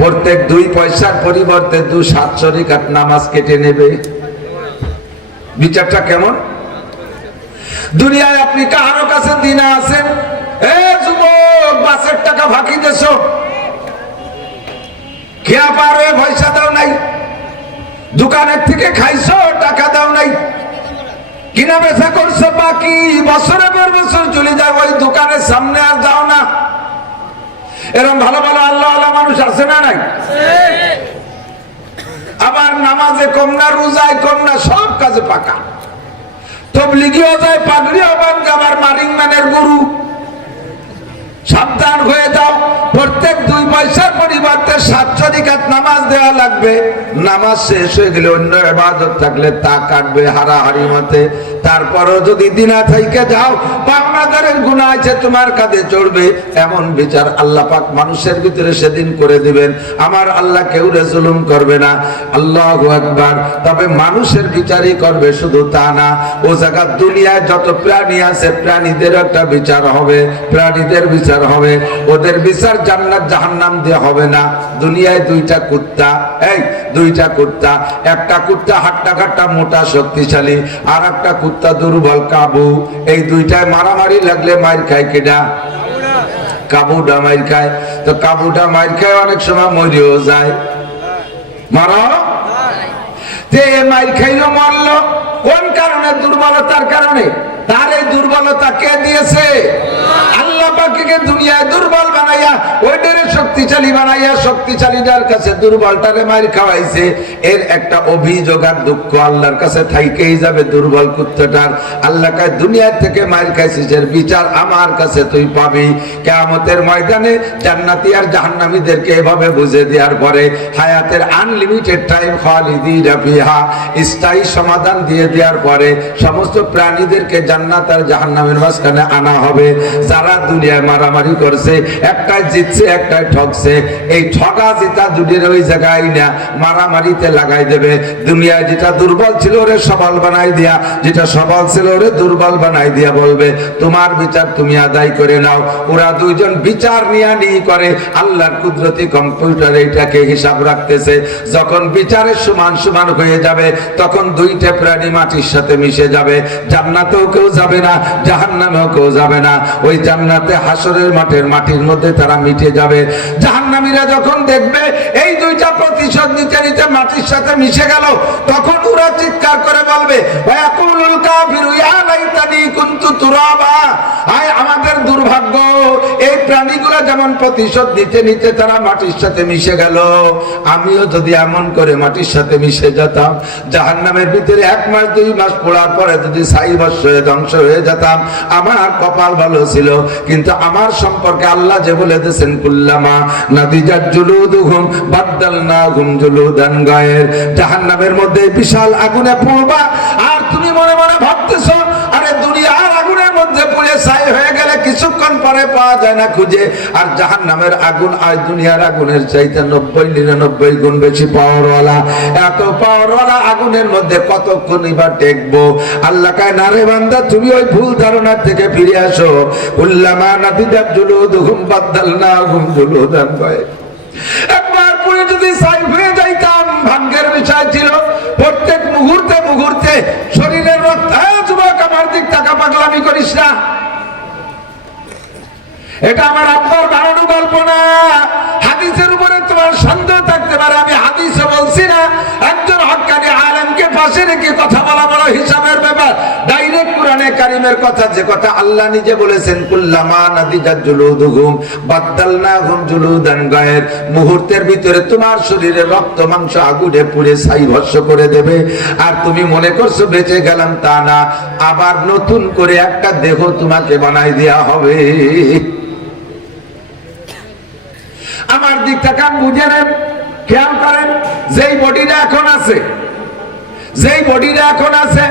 প্রত্যেক 2 পয়সার পরিবর্তে 2-7 রাকাত নামাজ কেটে নেবে। বিচারটা কেমন? দুনিয়ায় আপনি কারো কাছে দিনা আছেন, এ যুবক বাসের টাকা ফাঁকি দেছো, খেয়া পারে পয়সা দাও নাই, দোকানের থেকে খাইছো টাকা দাও নাই, কিনা বেচা করছো বাকি, বছরের পর বছর চলে যায়, ওই দোকানের সামনে আর যাও না। এরকম ভালো ভালো আল্লাহ আল্লাহ মানুষ আছে না নাই? আবার নামাজে কম না, রোজায় কম না, সব কাজে পাকা, তবলিগিও যায়, পাগড়িও বাঁধে, আবার মারিং ম্যানের গুরু। সাবধান হয়ে যাও, প্রত্যেক 2 পয়সার পরিবর্তে 7 রাকাত নামাজ দেওয়া লাগবে। নামাজ শেষ হয়ে গেলে অন্য ইবাদত থাকলে তা কাটবে হারাহারি মতে। তারপরও যদি দিনা থেকে যাও, পাওনাদারের গুনাহ আছে তোমার কাঁধে চড়বে। এমন বিচার আল্লাহ পাক মানুষের ভিতরে সেদিন করে দিবেন। আমার আল্লাহ কেউ জুলুম করবে না, আল্লাহু আকবার। তবে মানুষের বিচারই করবে, শুধু তা না, ও জায়গা দুনিয়ায় যত প্রাণী আছে প্রাণীদের একটা বিচার হবে, প্রাণীদের বিচার হবে। ওদের বিচার জান্নাত জাহান্নাম দিয়ে হবে না। দুনিয়ায় 2টা কুত্তা, এই 2টা কুত্তা, একটা কুত্তা হাট্টা কাট্টা মোটা শক্তিশালী, আর একটা কুত্তা দুর্বল কাবু। এই 2টায় মারামারি লাগলে মাইর খায় কেডা? কাবুটা মাইর খায়। তো কাবুটা মাইর খায়, অনেক সময় মরেও যায়। মারা তে মাইর খাইলো, মরলো কোন কারণে? দুর্বলতার কারণে। তার এই দুর্বলতা কে দিয়েছে? আল্লাহ পাককে দুনিয়ায় দুর্বল বানাইয়া ওইটারে শক্তিশালী বানাইয়া শক্তিশালীটার কাছে দুর্বলটারে মাইর খাওয়াইছে। এর একটা অভিযোগ আর দুঃখ আল্লাহর কাছে থাইকেই যাবে দুর্বল কুত্তাটার। আল্লাহ কয় দুনিয়া থেকে মাইর খাইছিস, এর বিচার আমার কাছে তুই পাবি। কিয়ামতের ময়দানে জান্নাতি আর জাহান্নামীদেরকে এভাবে বুঝে দেওয়ার পরে হায়াতের আনলিমিটেড টাইম খালিদিনা ফিহা, স্থায়ী সমাধান দিয়ে দেওয়ার পরে সমস্ত প্রাণীদেরকে জান্নাত আর জাহান্নামের মাঝখানে আনা হবে। যারা দুনিয়ায় মারামারি করছে, একটাই জিতছে একটাই ঠকছে, এই ঠকা জিতা দুটির ওই জায়গায় না মারামারিতে লাগাই দেবে। দুনিয়ায় যেটা দুর্বল ছিল ওরে সবল বানাই দিয়া, যেটা সবল ছিল ওরে দুর্বল বানাই দিয়া বলবে তোমার বিচার তুমি আদায় করে নাও। ওরা 2 জন বিচার নিয়ে করে, আল্লাহর কুদরতি কম্পিউটারে এটাকে হিসাব রাখতেছে। যখন বিচারের সমান সমান হয়ে যাবে, তখন 2টা প্রাণী মাটির সাথে মিশে যাবে। জান্নাতেও কেউ যাবে না, জাহান্নামেও কেউ যাবে না। ওই জান্নাতে হাসরের মাটির মধ্যে তারা মিশে যাবে। জাহান্নামীরা যখন দেখবে এই 2টা প্রতিশোধ নিতে নিতে মাটির সাথে মিশে গেল, তখন ওরা চিৎকার করে বলবে ওয়াকুলুল কাফিরু ইয়া লাইতানি কুনতু তুরাবা, আয় আমাদের দুর্ভাগ্য, এই প্রাণীগুলো যেমন প্রতিশোধ নিতে নিতে তারা মাটির সাথে মিশে গেল, আমিও যদি এমন করে মাটির সাথে মিশে যেতাম, জাহান্নামের ভিতরে 1 মাস 2 মাস পড়ার পরে যদি সাইবর্ষ হয়ে ধ্বংস হয়ে যেতাম, আমার কপাল ভালো ছিল। কিন্তু আমার সম্পর্কে আল্লাহ যে বলে দিয়েছেন কুল্লামা নাদিজাত জুলুদুহুম বাদদালনাহুম জুলুদান গায়র, জাহান্নামের মধ্যে বিশাল আগুনে পড়বা, আর তুমি মনে মনে ভাবতেছো আরে দুনিয়ার আগুনের মধ্যে পুড়ে ছাই হয়ে গেলে কিছুক্ষণ পরে পাওয়া যায় না খুঁজে, আর জাহান্নামের আগুন আর দুনিয়ার আগুনের চাইতে 90-99 গুণ বেশি পাওয়ারওয়ালা। এত পাওয়ারওয়ালা আগুনের মধ্যে কতক্ষণই বা টেকবো? আল্লাহ কয় না রে বান্দা, তুমি ওই ভুল ধারণার থেকে ফিরে আসো। কুল্লামা নাদিজাত জুলুদুহুম বাদদালনাহুম জুলুদান গায়র, একবার পুরে যদি ছাই হয়ে যাইতাম ভাগ্যের বিষয় ছিল। প্রত্যেক মুহূর্তে মুহূর্তে শরীরের রক্ত, যুবক আমার দিক টাকা পাগলামি করিস না, এটা আমার আব্বার বানানো গল্প না। হাদিসের উপরে তোমার সন্দেহ থাকতে পারে, আমি হাদিসে বলছি না। একজন হক্কানি আলেমকে পাশে রেখে কথা বলা বড় হিসাবের ব্যাপার। ডাইরেক্ট কোরআনে কারিমের কথা, যে কথা আল্লাহ নিজে বলেছেন, কুল্লামা নাদিজাত জুলুদুহুম বাদদালনাহুম জুলুদান গায়র, মুহূর্তের ভিতরে তোমার শরীরে রক্ত মাংস আগুনে পুড়ে ছাই ভস্ম করে দেবে। আর তুমি মনে করছো বেঁচে গেলাম, তা না, আবার নতুন করে একটা দেহ তোমাকে বানাই দেয়া হবে। আমার দিকটা কান বুঝে নেন, খেয়াল করেন। যেই বডিটা এখন আছে, যেই বডিটা এখন আছে,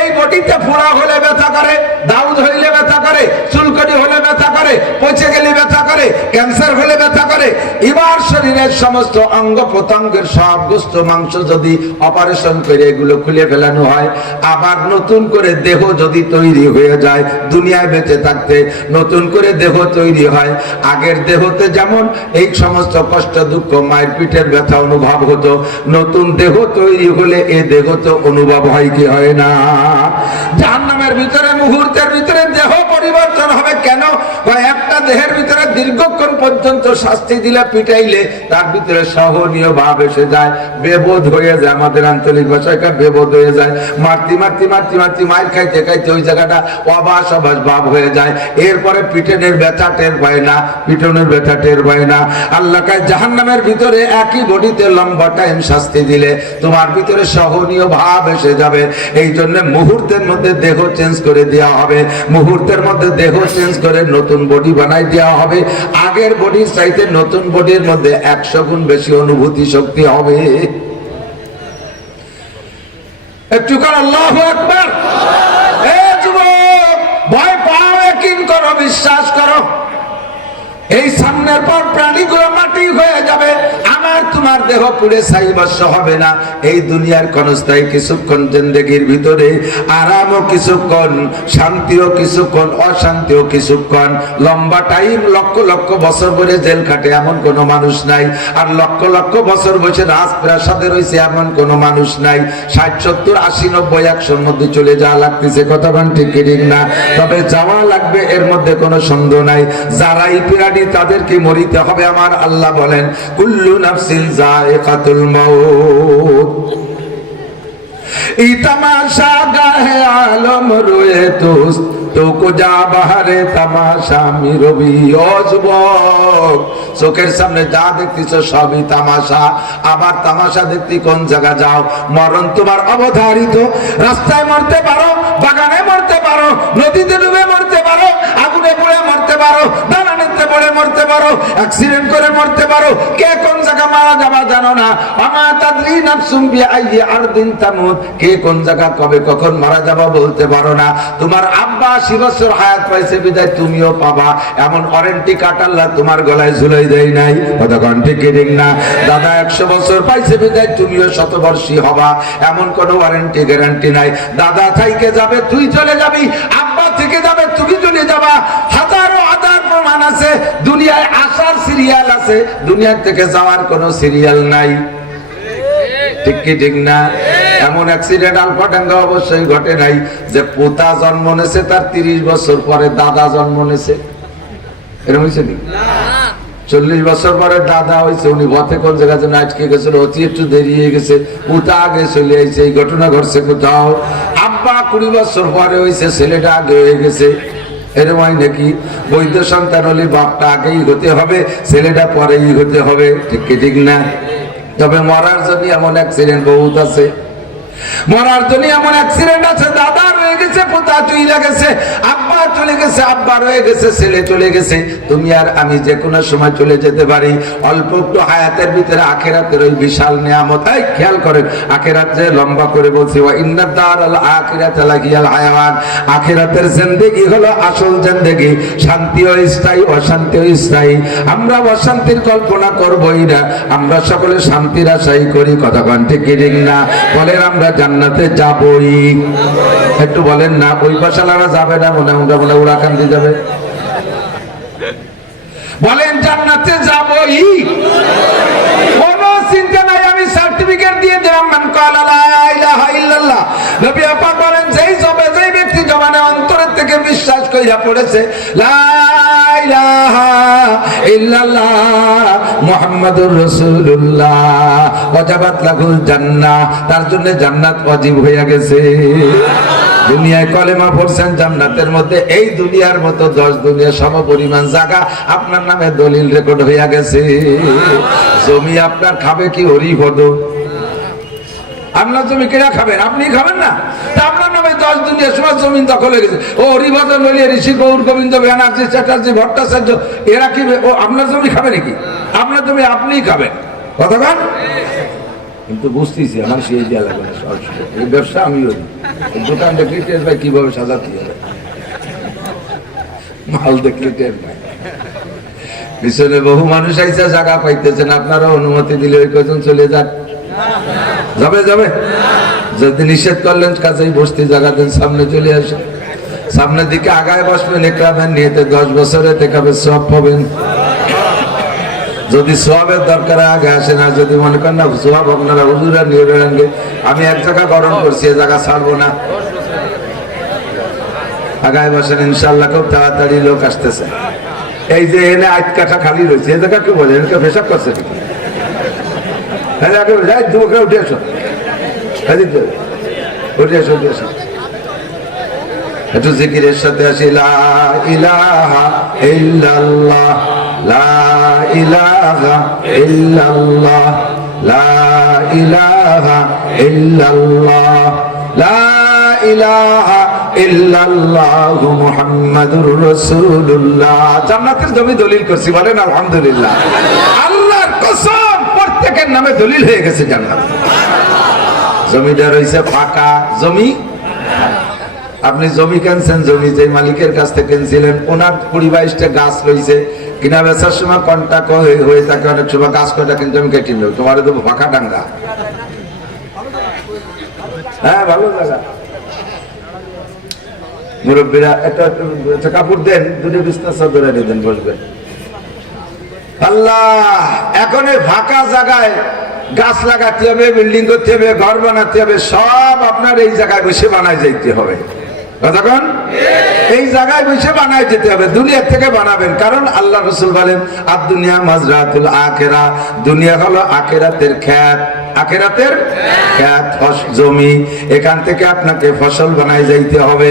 এই বডিতে ফোড়া হলে ব্যথা করে, দাউদ হইলে ব্যথা করে, চুলকনি হলে ব্যথা করে, পচে গেলে ব্যথা করে, ক্যান্সার হলে ব্যথা করে। এবার শরীরের সমস্ত অঙ্গ প্রত্যঙ্গের সব গোস্ত মাংস যদি অপারেশন করে এগুলো খুলে ফেলানো হয়, আবার নতুন করে দেহ যদি তৈরি হয়ে যায়, দুনিয়ায় বেঁচে থাকতে নতুন করে দেহ তৈরি হয়। আগের দেহতে যেমন এই সমস্ত কষ্ট দুঃখ মায়ের পিঠের ব্যথা অনুভব হতো, নতুন দেহ তৈরি হলে এ দেহ তো অনুভব হয় কি হয় না? জাহান্নামের ভিতরে মুহূর্তের ভিতরে দেহ পরিবর্তন হবে কেন? একটা দেহের ভিতরে দীর্ঘক্ষণ পর্যন্ত শাস্তি দিলে, পিটাইলে তার ভিতরে সহনীয় ভাব এসে যায়, বেবোধ হয়ে যায়। আমাদের আঞ্চলিক ভাষায় বেবোধ হয়ে যায়। মারতি মারতি মারতি মারতি মার খাইতে খাইতে ওই জায়গাটা অবাস অবাস ভাব হয়ে যায়। এরপরে পিটনের ব্যথা টের পায় না, পিটনের ব্যথা টের পায় না। আল্লাহ কায় জাহান্নামের ভিতরে একই বডিতে লম্বা টাইম শাস্তি দিলে তোমার ভিতরে সহনীয় ভাব এসে যাবে। এই জন্য মুহূর্তের মধ্যে দেহ চেঞ্জ করে দেওয়া হবে, মুহূর্তের মধ্যে দেহ চেঞ্জ করে নতুন বডি বানাই দেওয়া হবে। আগের বডির চাইতে নতুন বডির মধ্যে 100 গুণ বেশি অনুভূতি শক্তি হবে। একটু কর আল্লাহু আকবার। এ যুবক, ভয় পাও, ইয়াকিন করো, বিশ্বাস করো। এই সামনের পর প্রাণীগুলো মাটি হয়ে যাবে, আমার তোমার দেহ পুড়ে ছাই ভস্ম হবে না। এই দুনিয়ার ক্ষণস্থায়ী কিছুক্ষণ জিন্দেগির ভিতরে আরামও কিছুক্ষণ, শান্তিও কিছুক্ষণ, অশান্তিও কিছুক্ষণ। লম্বা টাইম লক্ষ লক্ষ বছর ধরে জেল খাটে এমন কোন মানুষ নাই, আর লক্ষ লক্ষ বছর বসে রাজপ্রাসাদে রয়েছে এমন কোন মানুষ নাই। 60, 70, 80, 90, 100-র মধ্যে চলে যাওয়া লাগতেছে, কথা বলেন ঠিক ঠিক না? তবে যাওয়া লাগবে, এর মধ্যে কোনো সন্দেহ নাই। যারাই পিরাডি তাদেরকে মরিতে হবে। আমার আল্লাহ বলেন, কুল্লু নাফসিন যায়িকাতুল মাউত। ই তামাশা গাহে আলম রোয়ে তুস তো কোজা বাহারে তামাশা মিরবি। ও যুবক, চোখের সামনে যা দেখতেছ সবই তামাশা। আবার তামাশা দেখতে কোন জায়গা যাও? মরণ তোমার অবধারিত। রাস্তায় মরতে পারো, বাগানে মরতে পারো, নদীতে ডুবে মরতে পারো, আগুনে পুড়ে মরতে পারো, দালানিতে পড়ে মরতে পারো, অ্যাক্সিডেন্ট করে মরতে পারো। কে কোন জায়গা মারা যাবা জানো না। আমা তাদরি নাফসুম বিআইয়ি আরদিন তামুত, কে কোন জায়গা কবে কখন মারা যাবা বলতে পারো না। তোমার আব্বা 80 বছর হায়াত পাইছে বিদায় তুমিও পাবা, এমন ওয়ারেন্টি কার্ড আল্লাহ তোমার গলায় ঝুলাই দেয় নাই, কতক্ষণ ঠিক ঠিক না? দাদা 100 বছর পাইছে বিদায় তুমিও শতবর্ষী হবা, এমন কোনো ওয়ারেন্টি গ্যারান্টি নাই। দাদা থেকে যাবে তুই চলে যাবি, আব্বা থেকে যাবে তুমি চলে যাবা। হাজারো হাজার প্রমাণ আছে, দুনিয়ায় আসার সিরিয়াল আছে, দুনিয়া থেকে যাওয়ার কোনো সিরিয়াল নাই, ঠিক কি ঠিক না? এমন অ্যাক্সিডেন্ট আলফাডাঙ্গা অবশ্যই ঘটে নাই যে পোতা জন্ম নেছে তার 30 বছর পরে দাদা জন্ম নেছে, এরকম হয়েছে নাকি? 40 বছর পরে দাদা হয়েছে, উনি পথে কোন জায়গা যেন আটকে গেছিল, অতি একটু দেরি হয়ে গেছে, পোতা আগে চলে আইছে। এই ঘটনা ঘটছে কোথাও। আব্বা 20 বছর পরে হয়েছে, ছেলেটা আগে হয়ে গেছে, এরকম হয় নাকি? বৈধ সন্তান হলে বাপটা আগেই হতে হবে, ছেলেটা পরেই হতে হবে, ঠিক কি ঠিক না? তবে মরার জন্য এমন অ্যাক্সিডেন্ট বহুত আছে, মরার জন্য এমন অ্যাক্সিডেন্ট আছে, দাদা রয়ে গেছে, পোতা চলে গেছে, আব্বা চলে গেছে, আব্বা রয়ে গেছে, ছেলে চলে গেছে। তুমি আর আমি যে কোনো সময় চলে যেতে পারি। অল্প একটু হায়াতের ভিতরে আখিরাতের ওই বিশাল নিয়ামত। এই খেয়াল করেন, আখিরাত যে লম্বা করে বলছি, ওয়া ইন্নাদ দারাল আখিরাতা লাহিয়াল হায়াওয়ান, আখিরাতের জিন্দেগি হলো আসল জিন্দেগি। শান্তিও স্থায়ী, অশান্তিও স্থায়ী। আমরা অশান্তির কল্পনা করবই না, আমরা সকলে শান্তির আশাই করি, কতক্ষণ ঠিক ঠিক না? বলেন আমরা জান্নাতে যাবই, একটু বলেন না। ওই পাশালারা যাবে না, মনে মনে উড়াকান্দি যাবে। বলেন জান্নাতে যাবই, কোন চিন্তা নাই। আমি সার্টিফিকেট দিয়ে দিলাম, মান ক্বালা লা ইলাহা ইল্লাল্লাহ। নবী পাক বলেন, যেই ব্যক্তি জবানে অন্তরের থেকে বিশ্বাস কইরা পড়েছে লা ইলাহা ইল্লাল্লাহ মুহাম্মাদুর রাসূলুল্লাহ ওয়াজাবাত লাহুল জান্নাহ, তার জন্য জান্নাত ওয়াজিব হয়ে গেছে। দুনিয়ায় কলেমা পড়ছেন জান্নাতের মধ্যে, এই দুনিয়ার মতো 10 দুনিয়া সম পরিমাণ জায়গা আপনার নামে দলিল রেকর্ড হয়ে গেছে। জমি আপনার খাবে কি হরিপদ? আপনার জমি কেনা খাবেন? আপনি খাবেন না? তা আপনার নামে 10 দুনিয়া সমাজ জমিন দখল হয়ে গেছে। ও হরিপদ নলিয়া, ঋষি গৌর গোবিন্দ ব্যানার্জি চ্যাটার্জি ভট্টাচার্য এরা কি ও আপনার জমি খাবে নাকি? আপনার জমি আপনিই খাবেন। কথা বল। কিন্তু বুঝতেছি আমার সেই দেওয়া লাগবে না, এই ব্যবসা আমি করি। দোকান দেখলে টের পাই কিভাবে সাজাতে হবে, মাল দেখলে টের পাই। পিছনে বহু মানুষ আইসা জায়গা পাইতেছেন, আপনারা অনুমতি দিলে ওই কজন চলে যান? যাবে যাবে? যদি নিষেধ করলেন কাছেই বসতে জায়গা দেন, সামনে চলে আসে, সামনের দিকে আগায় বসবেন, একরাবেন নিয়েতে 10 বছরে দেখাবে সব পাবেন। যদি সোয়াবের দরকার আগে আসে না, যদি মনে করেন না সোয়াব আপনারা হুজুরা নিয়ে বেড়ানগে, আমি এক জায়গা গরম করছি, এ জায়গা ছাড়বো না, আগায় বসেন, ইনশাল্লাহ খুব তাড়াতাড়ি লোক আসতেছে। এই যে এনে 8 কাঠা খালি রয়েছে, এ জায়গা কি বলে এনকে পেশাব করছে নাকি? হ্যাঁ যাই দুকে উঠে আসো, উঠে আসো, উঠে আসো, একটু জিকিরের সাথে আসি। লা ইলাহা ইল্লাল্লাহ, লা ইলাহা ইল্লাল্লাহ, লা ইলাহা ইল্লাল্লাহ, লা ইলাহা ইল্লাল্লাহ মুহাম্মাদুর রাসূলুল্লাহ। জান্নাতের জমি দলিল করছি, বলেন আলহামদুলিল্লাহ। আল্লাহর কসম, প্রত্যেকের নামে দলিল হয়ে গেছে জান্নাত। জমিটা রয়েছে ফাঁকা জমি। আপনি জমি কিনছেন, জমি যে মালিকের কাছ থেকে কিনছিলেন ওনার 20-22টা গাছ রয়েছে, কিনা বেচার সময় কন্টাক্ট হয়ে থাকে, অনেক সময় গাছ কয়টা কিন্তু আমি কেটে নেব, তোমার তো ফাঁকা ডাঙ্গা। হ্যাঁ ভালো জায়গা। মুরব্বীরা একটা কাপড় দেন, 2টো বিছনা চাদর এনে দেন, বসবেন। আল্লাহ, এখন এই ফাঁকা জায়গায় গাছ লাগাতে হবে, বিল্ডিং করতে হবে, ঘর বানাতে হবে, সব আপনার এই জায়গায় বসে বানায় যাইতে হবে। কতক্ষণ এই জায়গায় বসে বানায় যেতে হবে, দুনিয়া থেকে বানাবেন। কারণ আল্লাহ রাসূল বলেন আদ দুনিয়া মাজরাতুল আখিরা, দুনিয়া হলো আখিরাতের ক্ষেত, আখিরাতের ক্ষেত জমি, এখান থেকে আপনাকে ফসল বানায় যাইতে হবে।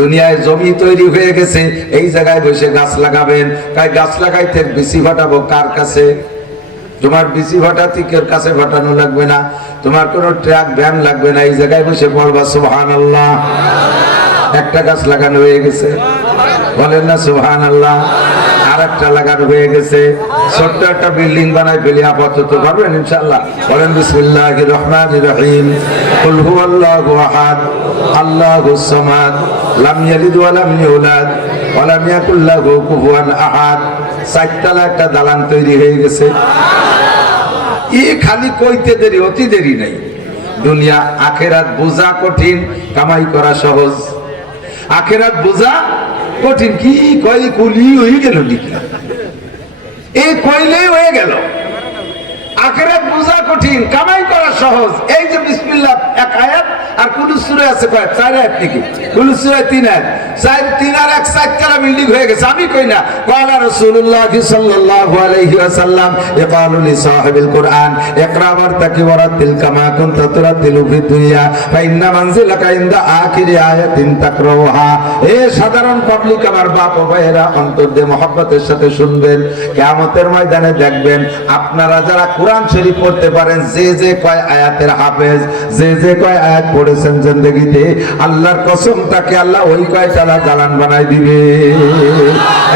দুনিয়ায় জমি তৈরি হয়ে গেছে, এই জায়গায় বসে গাছ লাগাবেন। তাই গাছ লাগাইতে বেশি ফাটাবো কার কাছে? তোমার বিসি ভাটাতিকের কাছে ভাটানো লাগবে না, তোমার কোন ট্রাক ভ্যান লাগবে না, এই জায়গায় বসে পড়বা সুবহানাল্লাহ। একটা গাছ লাগানো হয়ে গেছে, বলেন না সুবহানাল্লাহ। আর একটা লাগানো হয়ে গেছে, ছোট্ট একটা বিল্ডিং বানাই ফেলি আপাতত, পারবেন ইনশাআল্লাহ? বলেন বিসমিল্লাহির রহমানির রহিম। কুল হুয়াল্লাহু আহাদ আল্লাহুস সামাদ লাম ইয়ালিদ ওয়া লাম ইউলাদ ওয়া লাম ইয়াকুল লাহু কুফুয়ান আহাদ। 4 তলা একটা দালান তৈরি হয়ে গেছে। খালি কইতে দেরি, অতি দেরি নাই। দুনিয়া আখেরাত বোঝা কঠিন, কামাই করা সহজ। আখেরাত বোঝা কঠিন, কি কই কুলি হয়ে গেল নাকি? এই কইলেই হয়ে গেল। আখেরাত বোঝা কঠিন, কামাই করা সহজ। এই যে বিসমিল্লাহ এক আয়াত, আর কোন সূরা আছে কয় 4 আয়াত নাকি? কোন সূরা 3 আয়াত, 3 আর 1 4 তলা বিল্ডিং হয়ে গেছে। আমি কই না, ক্বালা রাসূলুল্লাহ সাল্লাল্লাহু আলাইহি ওয়াসাল্লাম ইয়াকালু লি সাহিবিল কুরআন ইকরা ওয়ারতাকি ওয়ারাতিল কামা কুনতা তুরাতিলু ফিদ দুনিয়া ফা ইন্না মানজিলাকা ইনদা আখিরি আয়াতিন তাকরাউহা। এ সাধারণ পাবলিক, আমার বাপ ও ভাইয়েরা, অন্তর দিয়ে মহব্বতের সাথে শুনবেন। কিয়ামতের ময়দানে দেখবেন আপনারা যারা কোরআন শরীফ পড়তে পারেন, যে যে কয় আয়াতের হাফেজ, যে যে কয় আয়াত পড়েছেন জিন্দেগিতে, আল্লাহর কসম তাকে আল্লাহ ওই কয় তালা দালান বানাই দিবে।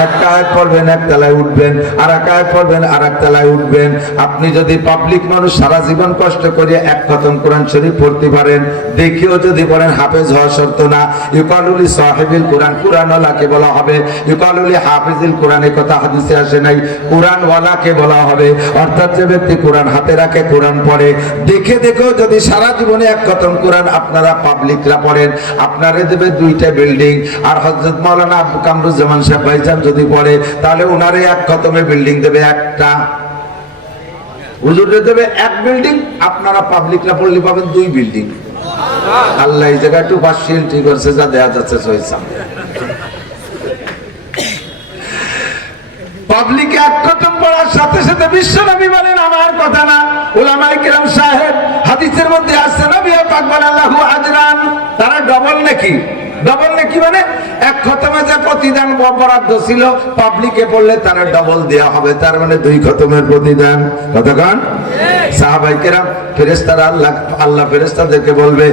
একটা আয়াত পড়বেন এক তলায় উঠবেন, আর এক আয়াত পড়বেন আর এক তলায় উঠবেন। আপনি যদি পাবলিক মানুষ সারা জীবন কষ্ট করে এক খতম কোরআন শরীফ পড়তে পারেন, দেখিও যদি পড়েন, হাফেজ হওয়া শর্ত না। ইউকালুলি সাহিবিল কোরআন, কোরআনওয়ালাকে বলা হবে। ইউকালুলি হাফিজিল কোরআন, এই কথা হাদিসে আসে নাই, কোরআনওয়ালাকে বলা হবে। অর্থাৎ যে ব্যক্তি কোরআন হাতে রাখে, কোরআন পড়ে, দেখে দেখেও যদি সারা জীবনে এক খতম কোরআন আপনারা পাবলিকরা পড়েন, আপনারে দেবে 2টা বিল্ডিং। আর হযরত মাওলানা আবু কামরুজ্জামান সাহেব ভাইজান যদি পড়ে, তাহলে উনারে এক খতমে বিল্ডিং দেবে একটা, হুজুরে দেবে 1 বিল্ডিং, আপনারা পাবলিকরা পড়লে পাবেন 2 বিল্ডিং। আল্লাহ এই জায়গায় একটু পার্সিয়াল ঠিক করছে, যা দেয়া যাচ্ছে সহিসাম। পাবলিকে এক খতম পড়ার সাথে সাথে বিশ্বনবী বলেন আমার কথা না, উলামায়ে কেরাম সাহেব হাদিসের মধ্যে আছে নবী পাক বলেন আল্লাহু আজরান, তারা ডবল নাকি, ডবল নাকি মানে এক খতমে যে প্রতিদান বরাদ্দ ছিল পাবলিকে পড়লে তারা ডবল দেয়া হবে, তার মানে 2 খতমের প্রতিদান। কতক্ষণ সাহাবায়ে কেরাম ফেরেশতারা আল্লাহ ফেরেশতাদেরকে বলবে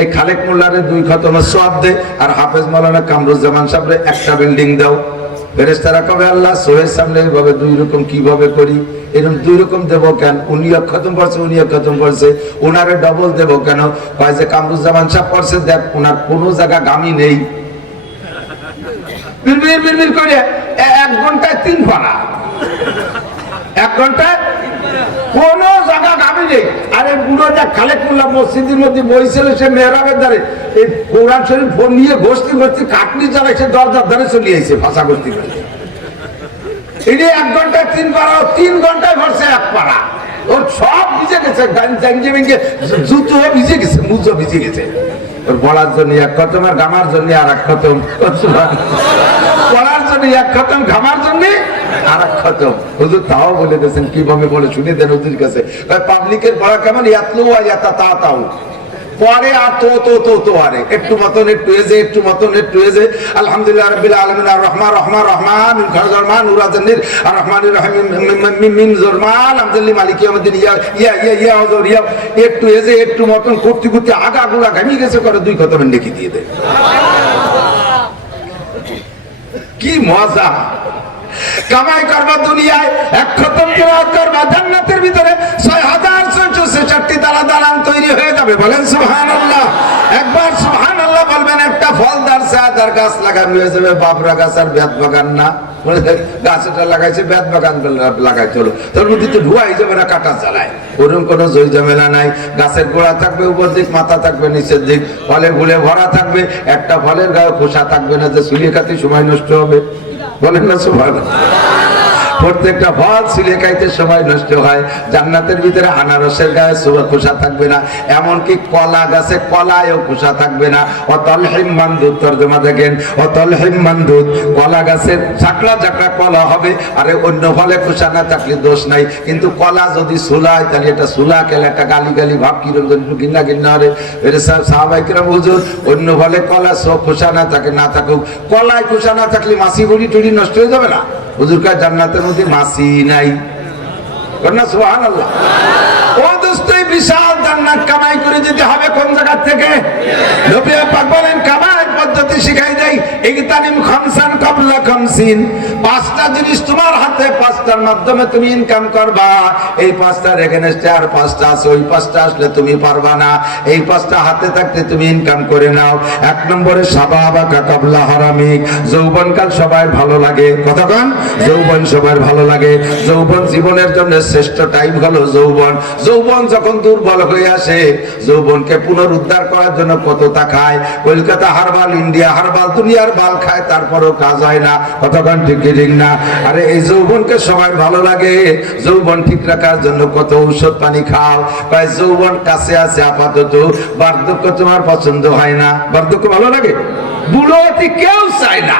এই খালেক মোল্লারে 2 খতমের সওয়াব দে, আর হাফেজ মাওলানা কামরুজ্জামান সাহেবরে একটা বিল্ডিং দাও। ফেরেশতারা কবে আল্লাহ সোহের সামনে এইভাবে 2 রকম কিভাবে করি, এরকম 2 রকম দেবো কেন, উনি এক খতম পড়ছে উনি এক খতম পড়ছে, ওনারে ডবল দেবো কেন, কয় যে কামরুজ্জামান সাহেব পড়ছে দেখ ওনার কোনো জায়গা গামি নেই, বিড়বিড় বিড়বিড় করে 1 ঘন্টায় 3 পারা, 1 ঘন্টায় কোন জায়গা গামি নেই। আরে বুড়ো যা খালেক মোল্লা মসজিদের মধ্যে বইছিল সে মেহরাবের ধারে এই কোরআন শরীফ ফোন নিয়ে গোষ্ঠী গোষ্ঠী কাটনি চালাইছে, দরজার ধারে চলে আইছে ভাষা গোষ্ঠী করে। এটি 1 ঘন্টায় 3 পারা, 3 ঘন্টায় ভরছে 1 পারা, ওর সব ভিজে গেছে, জাঙ্গি ভেঙ্গে জুতো ভিজে গেছে, মুজো ভিজে গেছে। ওর পড়ার জন্য 1 খতম আর গামার জন্য আর 1 খতম, পড়ার জন্য 1 খতম ঘামার জন্য আর 1 খতম। হুজুর তাও বলে দিয়েছেন কিভাবে বলে শুনে দেন হুজুর কাছে। পাবলিকের পড়া কেমন, ইয়াতলু ওয়া ইয়াতাতাউ, পরে আর তো আরে একটু মতন একটু এজে, একটু মতন একটু এজে। আলহামদুলিল্লাহ রাব্বিল আলামিন আর রহমান রহমান রহমান মিন খারজারমান নুরাজান্নির আর রহমানির রহিম মিন জুরমান আলহামদুলিল্লাহ মালিক ইয়াউমিদ্দিন ইয়া হুজুর ইয়া, একটু এজে একটু মতন করতে করতে আগাগুলা ঘামি গেছে, করে 2 খতমের নেকি দিয়ে দেয়। কি মজা কামাই করবা দুনিয়ায়, 1 খতম কিরাত করবা, জান্নাতের ভিতরে 6666 তালা দালান তৈরি হয়ে যাবে। বলেন সুবহানাল্লাহ, একবার সুবহানাল্লাহ বলবেন। একটা ফলদার চাঁদার গাছ লাগানো হয়ে যাবে, বাবরা গাছ আর বেত বাগান না, গাছটা লাগাইছে বেত বাগান লাগাইতে হলো, তোর মধ্যে তো ধোয়াই যাবে না, কাটা চালায়, ওরকম কোনো জয় ঝামেলা নাই। গাছের গোড়া থাকবে উপর দিক, মাথা থাকবে নিচের দিক, ফলে ফুলে ভরা থাকবে, একটা ফলের গায়ে খোসা থাকবে না যে চুলি খাতে সময় নষ্ট হবে। বলেন না সুবহানাল্লাহ, প্রত্যেকটা ফল চুলে খাইতে সময় নষ্ট হয়। জান্নাতের ভিতরে আনারসের গায়ে খোসা থাকবে না, এমনকি কলা গাছে কলায়ও খোসা থাকবে না। অতলহিম মানদুদ, তরজমা দেখেন, অতলহিম মানদুদ, কলা গাছের ঝাঁকড়া ঝাঁকড়া কলা হবে, আরে অন্য ফলে খোসা না থাকলে দোষ নাই, কিন্তু কলা যদি সুলায় তাহলে এটা সুলা খেলে একটা গালি গালি ভাব, কিরকম ঘিন্না ঘিন্না হবে। সাহাবায়ে কেরাম হুজুর অন্য ফলে কলা খোসা না থাকে, না থাকুক, কলায় খোসা না থাকলে মাছি বুড়ি টুড়ি নষ্ট হয়ে যাবে না। হুজুর কার জান্নাতের মধ্যে মাছি নাই। সুবহানাল্লাহ। ও দোস্ত, বিশাল জান্নাত কামাই করে যেতে হবে কোন জায়গা থেকে? নবী পাক বলেন কামাই পদ্ধতি শিখাই দেই, ইগতানিম খামসান ক্বাবলা খামসিন, 5টা জিনিস তোমার হাতে, 5টার মাধ্যমে তুমি ইনকাম করবা। এই 5টার এগেইনস্টে আর 5টা আছে, ওই 5টা আসলে তুমি পারবা না, এই 5টা হাতে থাকতে তুমি ইনকাম করে নাও। 1 নম্বরে শাবাবাকা ক্বাবলা হারামিক, যৌবনকাল সবার ভালো লাগে। কতক্ষণ? যৌবন সবার ভালো লাগে। যৌবন জীবনের জন্য শ্রেষ্ঠ টাইম হলো যৌবন। যৌবন যখন দুর্বল হয়ে আসে, যৌবনকে পুনরুদ্ধার করার জন্য কত খায়, কলকাতা হারবাল, ইন্ডিয়া হারবাল, দুনিয়ার বাল খায়, তারপরও কাজ হয় না। কতক্ষণ ঠিক ঠিক না? আরে এই যৌবনকে সবার ভালো লাগে, যৌবন ঠিক রাখার জন্য কত ঔষধ পানি খাও। তাই যৌবন কাছে আছে আপাতত, বার্ধক্য তোমার পছন্দ হয় না। বার্ধক্য ভালো লাগে? বুড়ো অতি কেউ চায় না।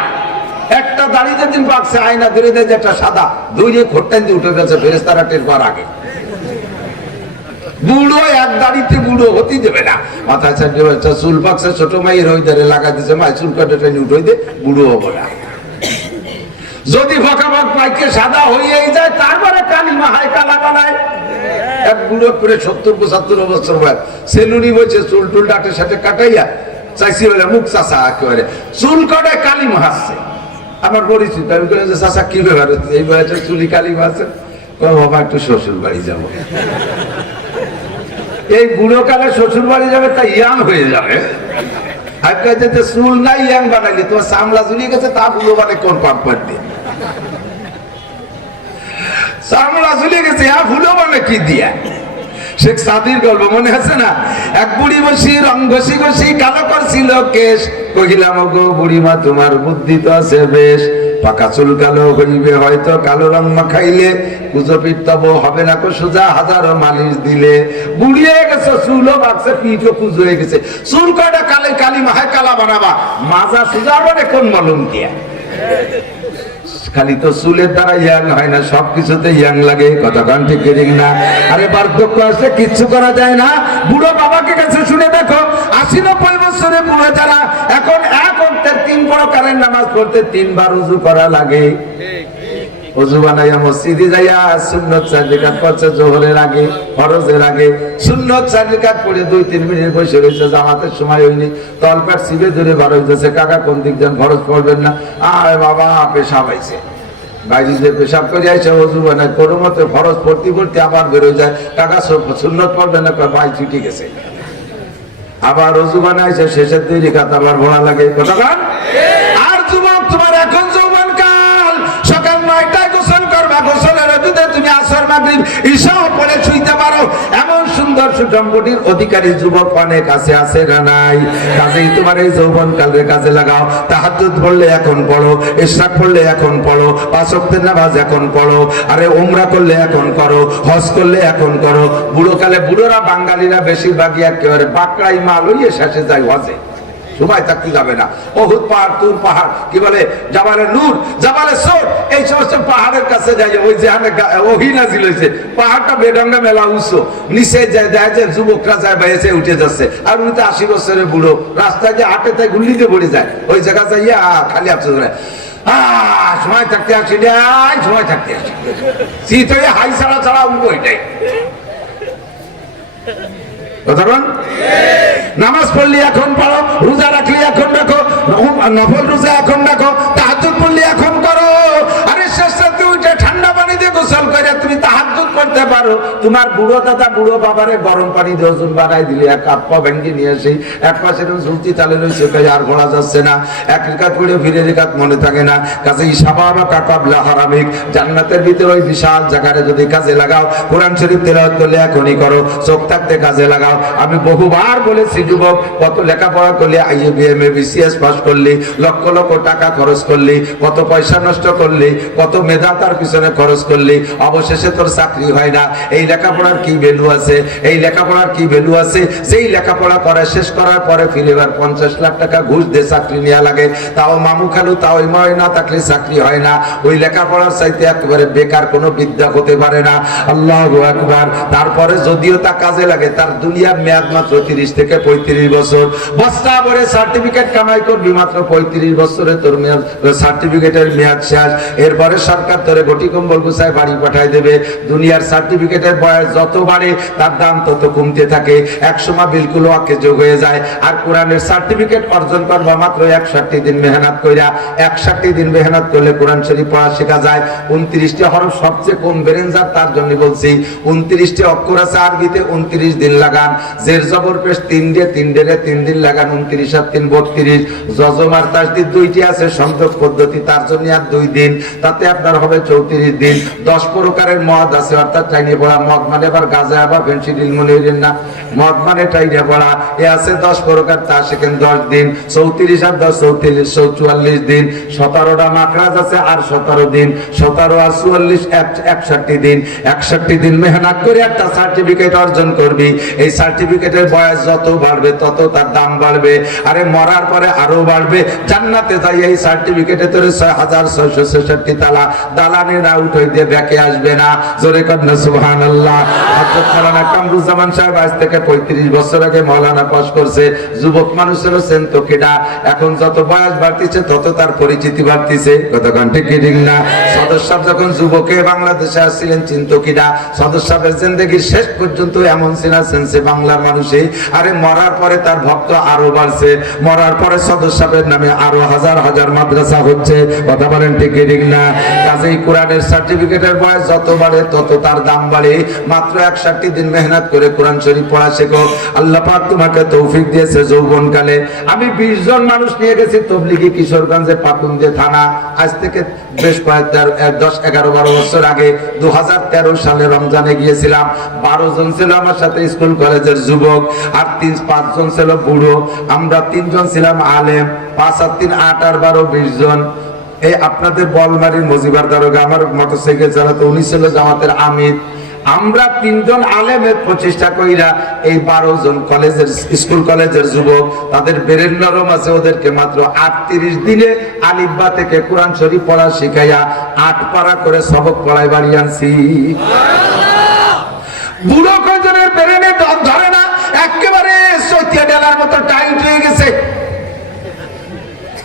একটা দাড়ি যেদিন পাকছে, আয়না ধরে দেয় যেটা সাদা, ধুইয়ে খোট্টান দিয়ে উঠে গেছে, ফেরেশতারা টের পাওয়ার আগে। বুড়ো এক দাড়িতে বুড়ো হতে দেবে না। মাথায় চুল পাকছে, ছোট মাইয়ের ওই ধারে লাগা দিচ্ছে, মাই চুল কাটে টেনে উঠে দে, বুড়ো হবো না। যদি ফকাফক পাইকে সাদা হয়েই যায়, তারপরে কালিমা হায় কালা বানায়। এক বুড়ো করে 70-75 বছর বয়স, সেলুনি বলছে, চুল টুল ডাটে সাথে কাটাইয়া চাইছি বলে মুখ চাষা একেবারে চুল কাটায় কালিমা হাসছে। আমার পরিচিত, আমি বলে যে চাষা কি ব্যাপার, এই বয়সে চুলি কালিমা আছে, বাবা একটু শ্বশুর বাড়ি যাবো। এই বুড়ো কালে শ্বশুর বাড়ি যাবে, তা ইয়াং হয়ে যাবে। চুল নাই ইয়াং বানাইলে তোমার চামড়া ঝুলিয়ে গেছে, তা বুড়ো মানে কোন পাম্পার দিয়ে চামড়া ঝুলিয়ে গেছে, বুড়ো মানে কি দিয়া? শেখ সাদির গল্প মনে আছে না? এক বুড়ি বসি রং ঘষি ঘষি কালো করছিল কেশ, কহিলাম গো বুড়িমা তোমার বুদ্ধি তো আছে বেশ, পাকা চুল কালো হইবে হয়তো কালো রং মাখাইলে, কুজো পিঠ তব হবে না কো সোজা হাজারো মালিশ দিলে। বুড়িয়ে গেছে, চুলও বাড়ছে, পিঠও কুজো হয়ে গেছে, চুল কয়টা কালে কালি মাহায় কালা বানাবা, মাজা সোজা মানে কোন মলম দিয়া? খালি তো চুলের দ্বারা ইয়াং হয় না, সবকিছুতে ইয়াং লাগে। কথা কান ঠিক ঠিক না? আরে বার্ধক্য আসলে কিচ্ছু করা যায় না। বুড়ো বাবাকে কাছে শুনে দেখো, 80-90 বছরে বুড়ো যারা এখন এক অক্টের 3 প্রকারের নামাজ পড়তে 3 বার ওযু করা লাগে। ওযু বানাইয়া মসজিদে যাইয়া সুন্নত 4 রাকাত পড়ছে, যোহরের আগে, ফরজের আগে। সুন্নত 4 রাকাত পড়ে 2-3 মিনিট বসে রয়েছে, জামাতের সময় হয়নি, তলপেট সিবে ধরে বার হইতেছে, কাকা কোন দিক যান, ফরজ পড়বেন না? আরে বাবা পেশাব আইছে, বাইরে যে পেশাব করে আইসে ওযু বানায়, কোনো মতে ফরজ পড়তে পড়তে আবার বেরোয় যায়, কাকা সুন্নত পড়বেন না? ভাই ছুটি গেছে। আবার ওযু বানাইছে, শেষের 2 রাকাত আবার ভরা লাগে। কথা কান? আর যুবক, তোমার এখন যৌবন কাল, সকাল 9টায় গোসল করবা, গোসলের অজুতে তুমি আসর মাগরিব ঈশাও পড়ে শুইতে পারো, এমন সুন্দর সুসম্পত্তির অধিকারী যুবক অনেক আছে না নাই? কাজেই তোমার এই যৌবন কালের কাজে লাগাও। তাহাজ্জুদ পড়লে এখন পড়ো, ইশরাক পড়লে এখন পড়ো, 5 ওয়াক্তের নামাজ এখন পড়ো, আরে উমরা করলে এখন করো, হজ করলে এখন করো। বুড়ো কালে বুড়োরা, বাঙালিরা বেশিরভাগই একেবারে বাকড়াই মাল হইয়ে শেষে যায় হজে, সময় থাকতে যাবে না। ওহুদ পাহাড়, তুর পাহাড়, কি বলে জাবালে নূর, জাবালে সোর, এই সমস্ত পাহাড়ের কাছে যাই, ওই যেখানে ওহী নাযিল হইছে, পাহাড়টা বেডঙ্গা মেলা উঁচু, নিচে যায় দেখা যায় যুবকরা যায় বাইরে উঠে যাচ্ছে, আর উনি তো 80 বছরের বুড়ো, রাস্তায় যে হাঁটে তাই গুল্লিতে পড়ে যায়, ওই জায়গা যাইয়া খালি আপসে সময় থাকতে আসি, সময় থাকতে আসি, শীত হয়ে হাই ছাড়া ছাড়া উঠবো, এটাই কথা। নামাজ পড়লি এখন পড়ো, রোজা রাখলি এখন রাখো, নফল রোজা এখন রাখো, তাহাজ্জুদ পড়লি এখন করো। আরে শেষরাতে উঠে ঠান্ডা পানি দিয়ে গোসল করে তুমি তাহাজ্জুদ করতে পারো। তোমার বুড়ো দাদা বুড়ো বাবারে গরম পানি দিয়ে ওজন বানাই দিলে, এক কাপ ভেঙ্গি নিয়ে আসি, এক পাশে ঝুলতি চালে রয়েছে, আর ঘোরা যাচ্ছে না, 1 রাকাত পড়ে ফিরে রাকাত মনে থাকে না। কাজেই সাবাবা কাকাবলা হারামিক, জান্নাতের ভিতরে ওই বিশাল জায়গাটা যদি কাজে লাগাও, কোরআন শরীফ তেলাওয়াত করলে এখনই করো, চোখ থাকতে কাজে লাগাও। আমি বহুবার বলেছি, যুবক, কত লেখাপড়া করলি, IABM BCS পাস করলি, লক্ষ লক্ষ টাকা খরচ করলি, কত পয়সা নষ্ট করলি, কত মেধা তার পিছনে খরচ করলি, অবশেষে তোর চাকরি হয় না। এই লেখাপড়ার কি ভ্যালু আছে? এই লেখাপড়ার কি ভ্যালু আছে? যেই লেখাপড়া করা শেষ করার পরে ফিরে এবার 50 লাখ টাকা ঘুষ দিয়ে চাকরি নেওয়া লাগে, তাও মামু খালু, তাও ময় না থাকলে চাকরি হয় না। ওই লেখাপড়ার চাইতে একেবারে বেকার কোনো বিদ্যা হতে পারে না। আল্লাহু আকবার। তারপরে যদিও তা কাজে লাগে, তার দুনিয়ার মেয়াদ মাত্র 30 থেকে 35 বছর। বস্তা ভরে সার্টিফিকেট কামাই করবি, মাত্র 35 বছরে তোর মেয়াদ, সার্টিফিকেটের মেয়াদ শেষ। এরপরে সরকার তোরে গটি কম্বল গুছায় বাড়ি পাঠায় দেবে। দুনিয়ার সার্টিফিকেটের বয়স যত বাড়ে তার দাম তত কমতে থাকে, একসময় বিলকুল অকেজো হয়ে যায়। আর কোরআনের সার্টিফিকেট অর্জন করবা মাত্র 61 দিন মেহনত কইরা। 61 দিন মেহনত করলে কোরআন শরীফ পড়া শেখা যায়। 29টি হরফ সবচেয়ে কম বেরেঞ্জার, তার জন্য বলছি 29টি অক্ষর আছে আরবিতে, 29 দিন লাগান। জের জবর পেশ 3 দিয়ে 3 ডেরে 3 দিন লাগান, 29 আর 3 32। যজম আর তাসদীদ 2টি আছে, সংযোগ পদ্ধতি, তার জন্য আর 2 দিন, তাতে আপনার হবে 34 দিন। 10 প্রকারের মদ আছে, অর্থাৎ চাইনে পড়া, মদ মানে আবার গাঁজা, আবার ফেন্সিডিল মনে হইলেন না, মদ মানে চাইনে পড়া, এ আছে 10 প্রকার, তা সেখানে 10 দিন। 34 আর 10 44, 44 দিন। 17টা মাখরাজ আছে আর 17 দিন, 17 আর 44 61 দিন। 61 দিন মেহনত করে একটা সার্টিফিকেট অর্জন করবি। এই সার্টিফিকেটের বয়স যত বাড়বে তত তার দাম বাড়বে, আরে মরার পরে আরো বাড়বে। জান্নাতে যাই এই সার্টিফিকেটে তোর 6666 তালা দালানে না উঠে দিয়ে ব্যাকে আসবে না। জোরে কন্যা সুবহানাল্লাহ। হযরত মাওলানা কামরুজ্জামান সাহেব আজ থেকে 35 বছর আগে মাওলানা পাস করছে। যুবক মানুষেরও চেনতো কিনা, এখন যত বয়স বাড়তিছে তত তার পরিচিতি বাড়তিছে। কতক্ষণ ঠিক ঠিক না? সদর সাহেব যখন যুবকে বাংলাদেশে আসছিলেন চিনতো কিনা? সদর সাহেবের জিন্দেগির শেষ পর্যন্ত এমন সিনা সেন্সে বাংলার মানুষে, আরে মরার পরে তার ভক্ত আরো বাড়ছে। মরার পরে সদর সাহেবের নামে আরো হাজার হাজার মাদ্রাসা হচ্ছে। কথা বলেন ঠিক ঠিক না? কাজেই কোরআনের সার্টিফিকেটের বয়স যত বাড়ে তত তার দাম বাড়ে। মাত্র 61 দিন মেহনত করে কোরআন শরীফ পড়া শেখো। আল্লাহ পাক তোমাকে তৌফিক দিয়েছে যৌবনকালে। আমি 20 জন মানুষ নিয়ে গেছি তবলিগি কিশোরগঞ্জে, পাকুন্দে থানা। আজ থেকে বেশ কয়েক 10, 11, 12 বছর আগে 2013 সালে রমজানে গিয়েছিলাম। 12 জন ছিল আমার সাথে স্কুল কলেজের যুবক, আর 3-5 জন ছিল বুড়ো। আমরা 3 জন ছিলাম আলেম। 5 আর 3 8 আর 12 20 জন। এই আপনাদের বলমারির মজিবার দারোগা আমার মোটরসাইকেল চালাতো, উনি ছিল জামাতের আমির। আমরা 3 জন আলেমের প্রচেষ্টা কইরা এই 12 জন কলেজের স্কুল কলেজের যুবক তাদের বেরেন নরম আছে, ওদেরকে মাত্র 38 দিনে আলিফ বা থেকে কোরআন শরীফ পড়া শিখাইয়া 8 পারা করে সবক পড়াই বাড়ি আনছি। বুড়ো কয়জনের বেরেনে ধরে না, একেবারে সত্যিয়া ডেলার মতো টাইট হয়ে গেছে,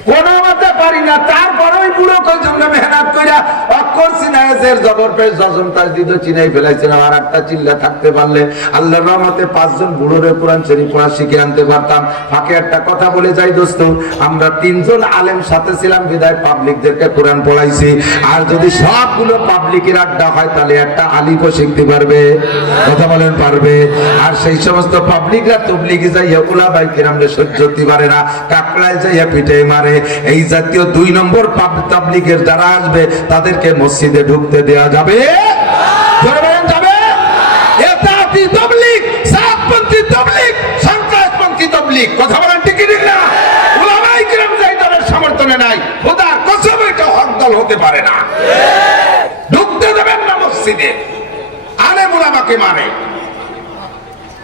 কোনো মতে পারি না। তারপরে ওই বুড়ো কয়জন মেহনত কইরা অক্ষর চিনাইছের জবর পেশ যজন তার দিদ চিনাই ফেলাইছেন। আর একটা চিল্লা থাকতে পারলে আল্লাহর রহমতে 5 জন বুড়োরে কোরআন শরীফ পড়া শিখে আনতে পারতাম। ফাঁকে একটা কথা বলে যাই দোস্ত, আমরা 3 জন আলেম সাথে ছিলাম বিদায় পাবলিকদেরকে কোরআন পড়াইছি। আর যদি সবগুলো পাবলিকের আড্ডা হয় তাহলে একটা আলিফও শিখতে পারবে, কথা বলেন পারবে। আর সেই সমস্ত পাবলিকরা তবলিগে যাইয়া উলামায়ে কিরামরে সহ্য করতে পারে না, কাকড়ায় যাইয়া পিঠে মারে। এই জাতীয় 2 নম্বর তাবলিগের যারা আসবে তাদেরকে মসজিদে ঢুকতে দেয়া যাবে যাবে? এতাতি তাবলিগ, সাতপন্থী তাবলিগ, সন্ত্রাসপন্থী তাবলিগ, কথা বলেন ঠিক না? উলামায়ে কিরাম যাই দলের সমর্থনে নাই, খোদার কসম এটা হক দল হতে পারে না। ঢুকতে দেবেন না মসজিদে, আলেম উলামাকে মানে।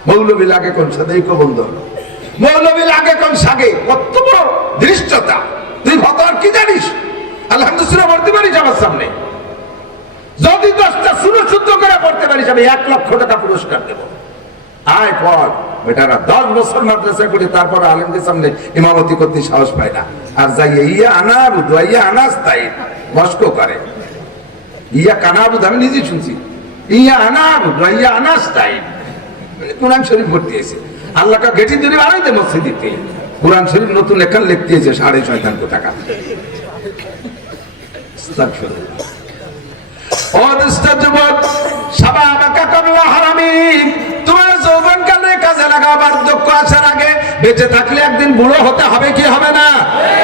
মৌলবী লাগে কোন সাথে বন্ধু, মৌলবী লাগে কোন সাগে, কত বড় দৃষ্টতা। তুই ভতর কি জানিস? আলহামদুলিল্লাহ পড়তে পারিস আমার সামনে, যদি 10টা সুরা শুদ্ধ করে পড়তে পারিস আমি 1 লক্ষ টাকা পুরস্কার দেব। আয় পড় বেটারা, 10 বছর মাদ্রাসা করে তারপর আলেমদের সামনে ইমামতি করতে সাহস পায় না। আর যাইয়া ইয়া আনাবুদ ইয়া আনাস্তাই মস্ক করে, ইয়া কানাবুদ আমি নিজে শুনছি, ইয়া আনাবুদ ইয়া আনাস্তাই কোরআন শরীফ ভর্তি হয়েছে। আল্লাহ কা গেটি ধরে বানাইতে মসজিদ দিতে কোরআন শরীফ নতুন এখান লিখতে হয়েছে 6.5 টাকা। তোমার যৌবন কালে কাজে লাগাও, বার্ধক্য আসার আগে বেঁচে থাকলে একদিন বুড়ো হতে হবে কি হবে না?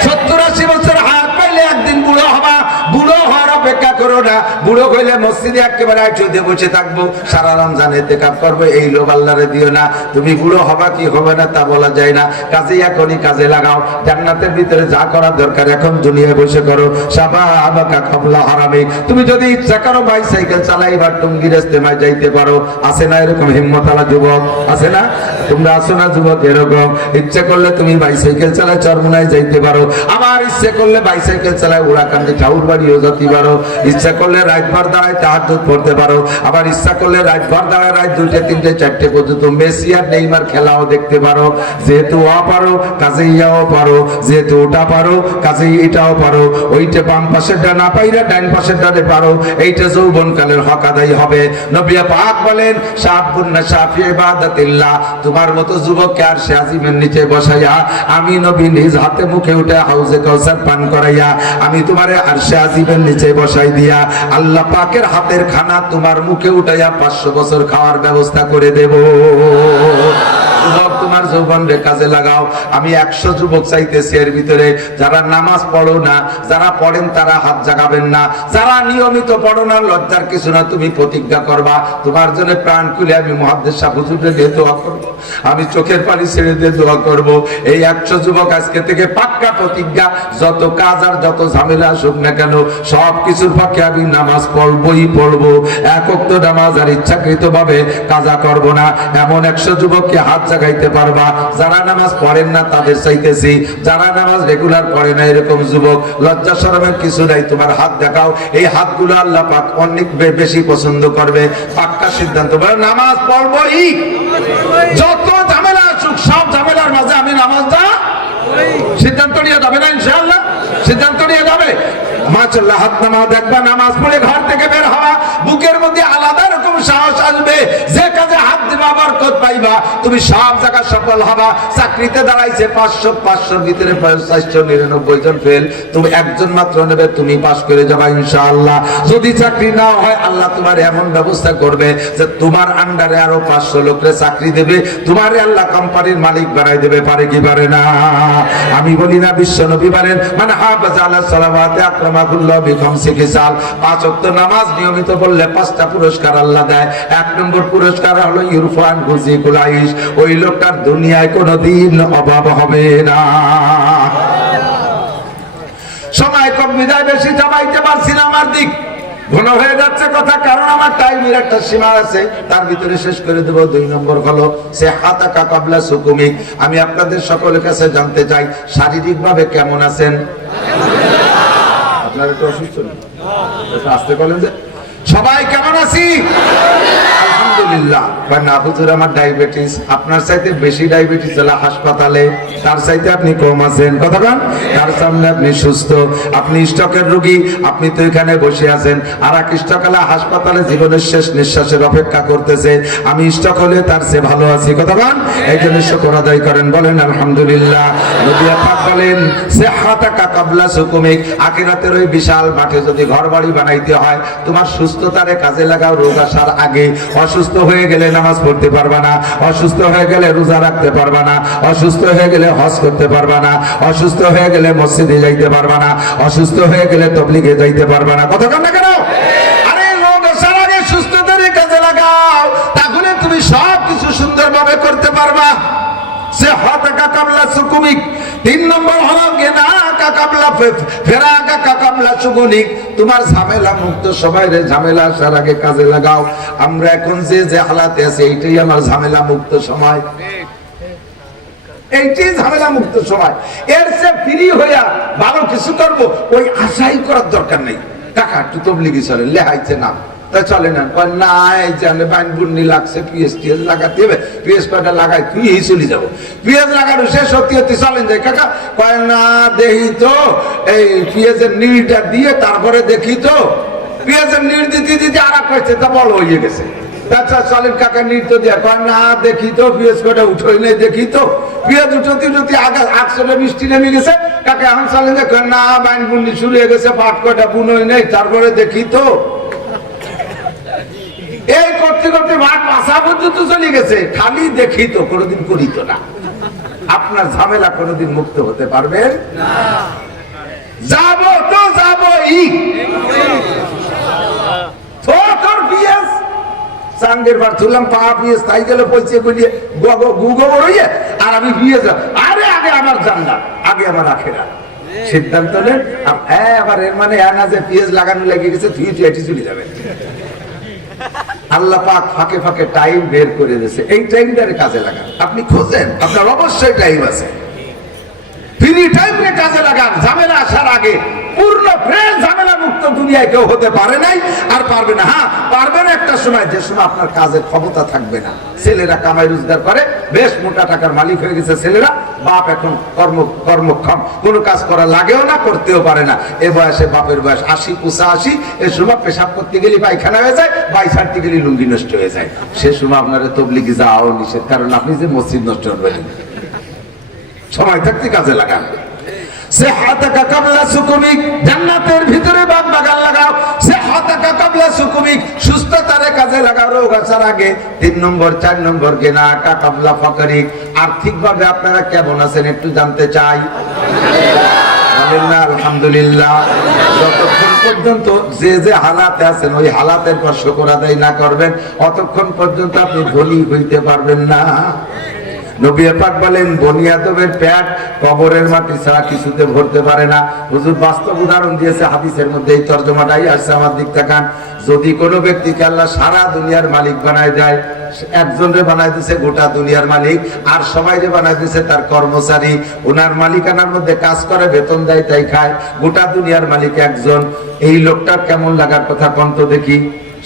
70-80 বছর হাত পাইলে একদিন বুড়ো হবা। বুড়ো হওয়ার অপেক্ষা করো না, বুড়ো হইলে মসজিদে একেবারে আইচুতে বসে থাকবো, সারা রমজান ইতিকাফ করবো, এই লোভ আল্লাহরে দিও না। তুমি বুড়ো হবা কি হবে না তা বলা যায় না, কাজে এখনই কাজে লাগাও। জান্নাতের ভিতরে যা করার দরকার এখন দুনিয়ায় বসে করো। শাবাবাকা ক্বাবলা হারামি, তুমি যদি ইচ্ছা করো বাইসাইকেল চালাইবার টুঙ্গির ইস্তেমায় যাইতে পারো। আছে না এরকম হিম্মতওয়ালা যুবক? আছে না? তোমরা আছো না যুবক এরকম? ইচ্ছা করলে তুমি বাইসাইকেল চালায় চরমুনায় যাইতে পারো, আবার ইচ্ছা করলে বাইসাইকেল চালায় উড়াকান্দি ঠাউর বাড়িও যেতে পারো। ইচ্ছা করলে রাতভর দাঁড়ায় তাহাজ্জুদ পড়তে পারো, আবার ইচ্ছা করলে রাতভর দাঁড়ায় রাত 2টে 3টে 4টে পর্যন্ত মেসি আর নেইমার খেলাও দেখতে পারো। যেহেতু পারো কাজে ইয়াও পারো, যেহেতু ওটা পারো কাজে এটাও পারো। ওইটা বাম পাশেরটা না পাইরা ডাইন পাশেরটাতে পারো। এইটা যৌবনকালের হক আদায় হবে। নবী পাক বলেন শাবুন নাশাফি ইবাদাতিল্লাহ, তোমার মতো যুবককে আর সে আজিমের নিচে বসাইয়া আমি নবী নিজ হাতে মুখে উঠে হাউজে কাউসার পান করাইয়া আমি তোমারে আর সে আজিমের নিচে বসাই দিয়া আল্লাহ পাকের হাতের খানা তোমার মুখে উঠাইয়া 500 বছর খাওয়ার ব্যবস্থা করে দেব। যুবক তোমার যৌবনরে কাজে লাগাও। আমি 100 যুবক চাইতেছি এর ভিতরে যারা নামাজ পড়ো না, যারা পড়েন তারা হাত জাগাবেন না, যারা নিয়মিত পড়ো না লজ্জার কিছু না, তুমি প্রতিজ্ঞা করবা। তোমার জন্য প্রাণ খুলে আমি মুহাদ্দিস সাহেব হুজুরে দিয়ে দোয়া করব, আমি চোখের পানি ছেড়ে দিয়ে দোয়া করব। এই 100 যুবক আজকে থেকে পাক্কা প্রতিজ্ঞা, যত কাজ আর যত ঝামেলা আসুক না কেন সব কিছুর পক্ষে আমি নামাজ পড়বই পড়বো। এক ওয়াক্ত নামাজ আর ইচ্ছাকৃত ভাবে কাজা করব না। এমন 100 যুবককে হাত জাগাইতে পারবা। যারা নামাজ পড়েন না তাদের চাইতেছি, যারা নামাজ রেগুলার পড়ে না এরকম যুবক, লজ্জা শরমের কিছু নাই, তোমার হাত দেখাও। এই হাতগুলো আল্লাহ পাক অনেক বেশি পছন্দ করবে। পাক্কা সিদ্ধান্ত বলে নামাজ পড়বই, যত ঝামেলা আসুক সব ঝামেলার মাঝে আমি নামাজটা সিদ্ধান্ত নিয়ে যাবে না ইনশাআল্লাহ, সিদ্ধান্ত নিয়ে যাবে। মাশাআল্লাহ, হাত নামা দেখবা, নামাজ পড়ে ঘর থেকে বের হওয়া, বুকের মধ্যে আলাদা রকম সাহস আসবে। যে কাজে হাত দিবা বরকত পাইবা, তুমি সব জায়গা সফল হবা। চাকরিতে দাঁড়াইছে 500 ভিতরে 499 জন ফেল, তুমি একজন মাত্র নেবে, তুমি পাস করে যাবা ইনশাআল্লাহ। যদি চাকরি না হয় আল্লাহ তোমার এমন ব্যবস্থা করবে যে তোমার আন্ডারে আরো 500 লোকরে চাকরি দেবে, তোমারে আল্লাহ কোম্পানির মালিক বানাই দেবে। পারে কি পারে না? আমি বলি না, বিশ্ব নবী বলেন মান হাফাজা আলা সালাওয়াতি আকরামাহুল্লাহ বিখামসি খিসাল, 5 ওয়াক্ত নামাজ নিয়মিত পড়লে 5টা পুরস্কার আল্লাহ দেয়। 1 নম্বর পুরস্কার হলো ইরফান গুজিকুল আইশ, ওই লোকটার দুনিয়ায় কোনোদিন অভাব হবে না। সময় কম বিদায় বেশি জমাইতে পারছি না আমার দিক, ঘন হয়ে যাচ্ছে কথা, কারণ আমার টাইমের একটা সীমা আছে, তার ভিতরে শেষ করে দেব। 2 নম্বর হলো সে হাতাকা কাবলা সুকুমিক। আমি আপনাদের সকলের কাছে জানতে চাই শারীরিক ভাবে কেমন আছেন? আপনারা তো অসুস্থ না, আসতে বলেন যে সবাই কেমন আছি? আলহামদুলিল্লাহ। না হুজুর আমার ডায়াবেটিস। আপনার চাইতে বেশি ডায়াবেটিস হলো হাসপাতালে, তার চাইতে আপনি কম আছেন। কথা বলেন, তার সামনে আপনি সুস্থ। আপনি স্ট্রোকের রোগী, আপনি তো এখানে বসে আছেন। আর এক স্ট্রোক হলে হাসপাতালে জীবনের শেষ নিঃশ্বাসের অপেক্ষা করতেছে। আমি স্ট্রোক হলে তার চেয়ে ভালো আছি। কথা বলেন, এই জন্য শুকর আদায় করেন, বলেন আলহামদুলিল্লাহ। নবী পাক বলেন সিহহাতাকা কাবলা সুকুমিক। আখিরাতের ওই বিশাল মাঠে যদি ঘর বাড়ি বানাইতে হয়, তোমার সুস্থতারে কাজে লাগাও রোগ আসার আগে। অসুস্থ হয়ে গেলে নামাজ পড়তে পারবা না, অসুস্থ হয়ে গেলে রোজা রাখতে পারবা না, অসুস্থ হয়ে গেলে হজ করতে পারবা না, অসুস্থ হয়ে গেলে মসজিদে যাইতে পারবা না, অসুস্থ হয়ে গেলে তাবলীগে যাইতে পারবা না। কথা না কেন? আরে রোগ আসার আগে সুস্থতারে কাজে লাগাও, তাহলে তুমি সব কিছু সুন্দরভাবে করতে পারবা। সিহহাতাকা কাবলা সুকুমিক। 3 নম্বর হলো গিনাকা কাবলা ফিরাকাকা কাবলা শুগুলিক। তোমার ঝামেলা মুক্ত সময়ের ঝামেলা আসার আগে কাজে লাগাও। আমরা এখন যে হালাতে আছি, এইটাই আমার ঝামেলা মুক্ত সময়, এইটাই ঝামেলা মুক্ত সময়। এর চেয়ে ফ্রি হইয়া ভালো কিছু করবো ওই আশাই করার দরকার নেই। কাকা একটু তাবলীগি চলে লেহাইছে না, তাই চলে না। না এই জানে বাইন বুন্নি লাগছে, পিএস লাগাতে হবে, পিএস কয়টা লাগাই তুই চলে যাবো। পিএস লাগানো শেষ সত্যি সত্যি চলেন যায়। কাকা কয় না দেখি তো এই পিএসের নিড়টা দিয়ে তারপরে দেখি তো। পিএসের নিড় দিতে দিতে আর এক হয়েছে, তা বড় হয়ে গেছে। আচ্ছা চলেন কাকা নিড় তো দিয়া, কয় না দেখি তো পিএস কয়টা উঠোই নেই, দেখি তো। পিএস উঠতে উঠতে আগে আকশনে মিষ্টি নেমে গেছে। কাকা এখন চলেন যে না বাইন বুন্নি শুরু হয়ে গেছে, পাট কয়টা বুনোই নেই, তারপরে দেখি তো। এই করতে করতে মাঠ মাসা পর্যন্ত চলে গেছে, খালি দেখি তো, কোনোদিন করি তো না। আপনার ঝামেলা কোনোদিন মুক্ত হতে পারবেন না। যাবো তো যাবোই। তোর পিএস চাঙ্গের বার তুললাম, পা পিএস তাই গেল পয়সা গুলিয়ে গুগো বড়ইয়ে, আর আমি পিএস। আরে আগে আমার জান্নাত, আগে আমার আখিরাত। সিদ্ধান্ত নেন। আবার এর মানে না যে পিএস লাগানো লেগে গেছে তুই এটি চলে যাবে। আল্লাহ পাক ফাঁকে ফাঁকে টাইম বের করে দিয়েছে, এই টাইমটারে কাজে লাগান। আপনি খোঁজেন, আপনার অবশ্যই টাইম আছে। ফ্রি টাইমে কাজে লাগান। ঝামেলা আসার আগে পূর্ণ ফ্রেশ ঝামেলা মুক্ত দুনিয়ায় কেউ হতে পারে নাই, আর পারবে না। হ্যাঁ পারবেন একটা সময়, যে সময় আপনার কাজের ক্ষমতা থাকবে না। ছেলেরা কামাই রোজগার করে, বেশ মোটা টাকার মালিক হয়ে গেছে ছেলেরা। বাপ এখন কর্মক্ষম, কোনো কাজ করা লাগেও না, করতেও পারে না। এ বয়সে বাপের বয়স 80 85, এ সময় পেশাব করতে গেলে পায়খানা হয়ে যায়, বাই ছাড়তে গেলে লুঙ্গি নষ্ট হয়ে যায়। সে সময় আপনারা তাবলীগে যাওয়া নিষেধ, কারণ আপনি যে মসজিদ নষ্ট করবেন। সময় থাকতে কাজে লাগান। সিহহাতাকা কাবলা সুকুমিক। জান্নাতের ভিতরে বাগ বাগান লাগাও। সিহহাতাকা কাবলা সুকুমিক। সুস্থতারে কাজে লাগাও রোগ আসার আগে। 3 নম্বর 4 নম্বর গিনাকা কাবলা ফাকরিক। আর্থিকভাবে আপনারা কেমন আছেন একটু জানতে চাই। বলেন না আলহামদুলিল্লাহ। যতক্ষণ পর্যন্ত যে হালাতে আছেন ওই হালাতের পর শুকর আদায় না করবেন, অতক্ষণ পর্যন্ত আপনি ধনী হইতে পারবেন না। নবী পাক বলেন বনি আদমের পেট কবরের মাটি ছাড়া কিছুতে ভরতে পারে না। হুজুর বাস্তব উদাহরণ দিয়েছে হাদিসের মধ্যে, এই তরজমাটাই আসছে আমার দিক তাকান। যদি কোনো ব্যক্তিকে আল্লাহ সারা দুনিয়ার মালিক বানায় দেয়, একজনরে বানায় দিছে গোটা দুনিয়ার মালিক, আর সবাইরে বানায় দিছে তার কর্মচারী। ওনার মালিকানার মধ্যে কাজ করে, বেতন দেয়, তাই খায়। গোটা দুনিয়ার মালিক একজন। এই লোকটার কেমন লাগার কথা কন্ত দেখি।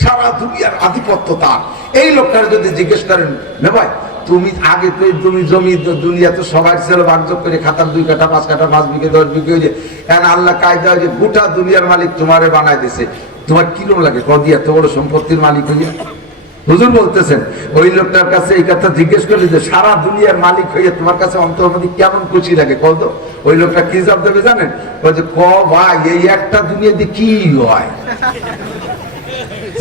সারা দুনিয়ার আধিপত্য তার। এই লোকটার যদি জিজ্ঞেস করেন না ভাই তুমি আগে তো তুমি জমি দুনিয়া তো সবাই ছিল ভাগযোগ করে খাতার 2 কাঠা 5 কাঠা 5 বিঘে 10 বিঘে হয়ে যায়। এখন আল্লাহ কায়দা যে গোটা দুনিয়ার মালিক তোমারে বানায় দিছে, তোমার কিরম লাগে কদি এত বড় সম্পত্তির মালিক হইয়া? হুজুর বলতেছেন ওই লোকটার কাছে এই কথা জিজ্ঞেস করলে যে সারা দুনিয়ার মালিক হইয়া তোমার কাছে অন্তর্মধ্যে কেমন খুশি লাগে কত? ওই লোকটা কি জবাব দেবে জানেন? বলছে ক ভাই এই একটা দুনিয়া দিয়ে কি হয়,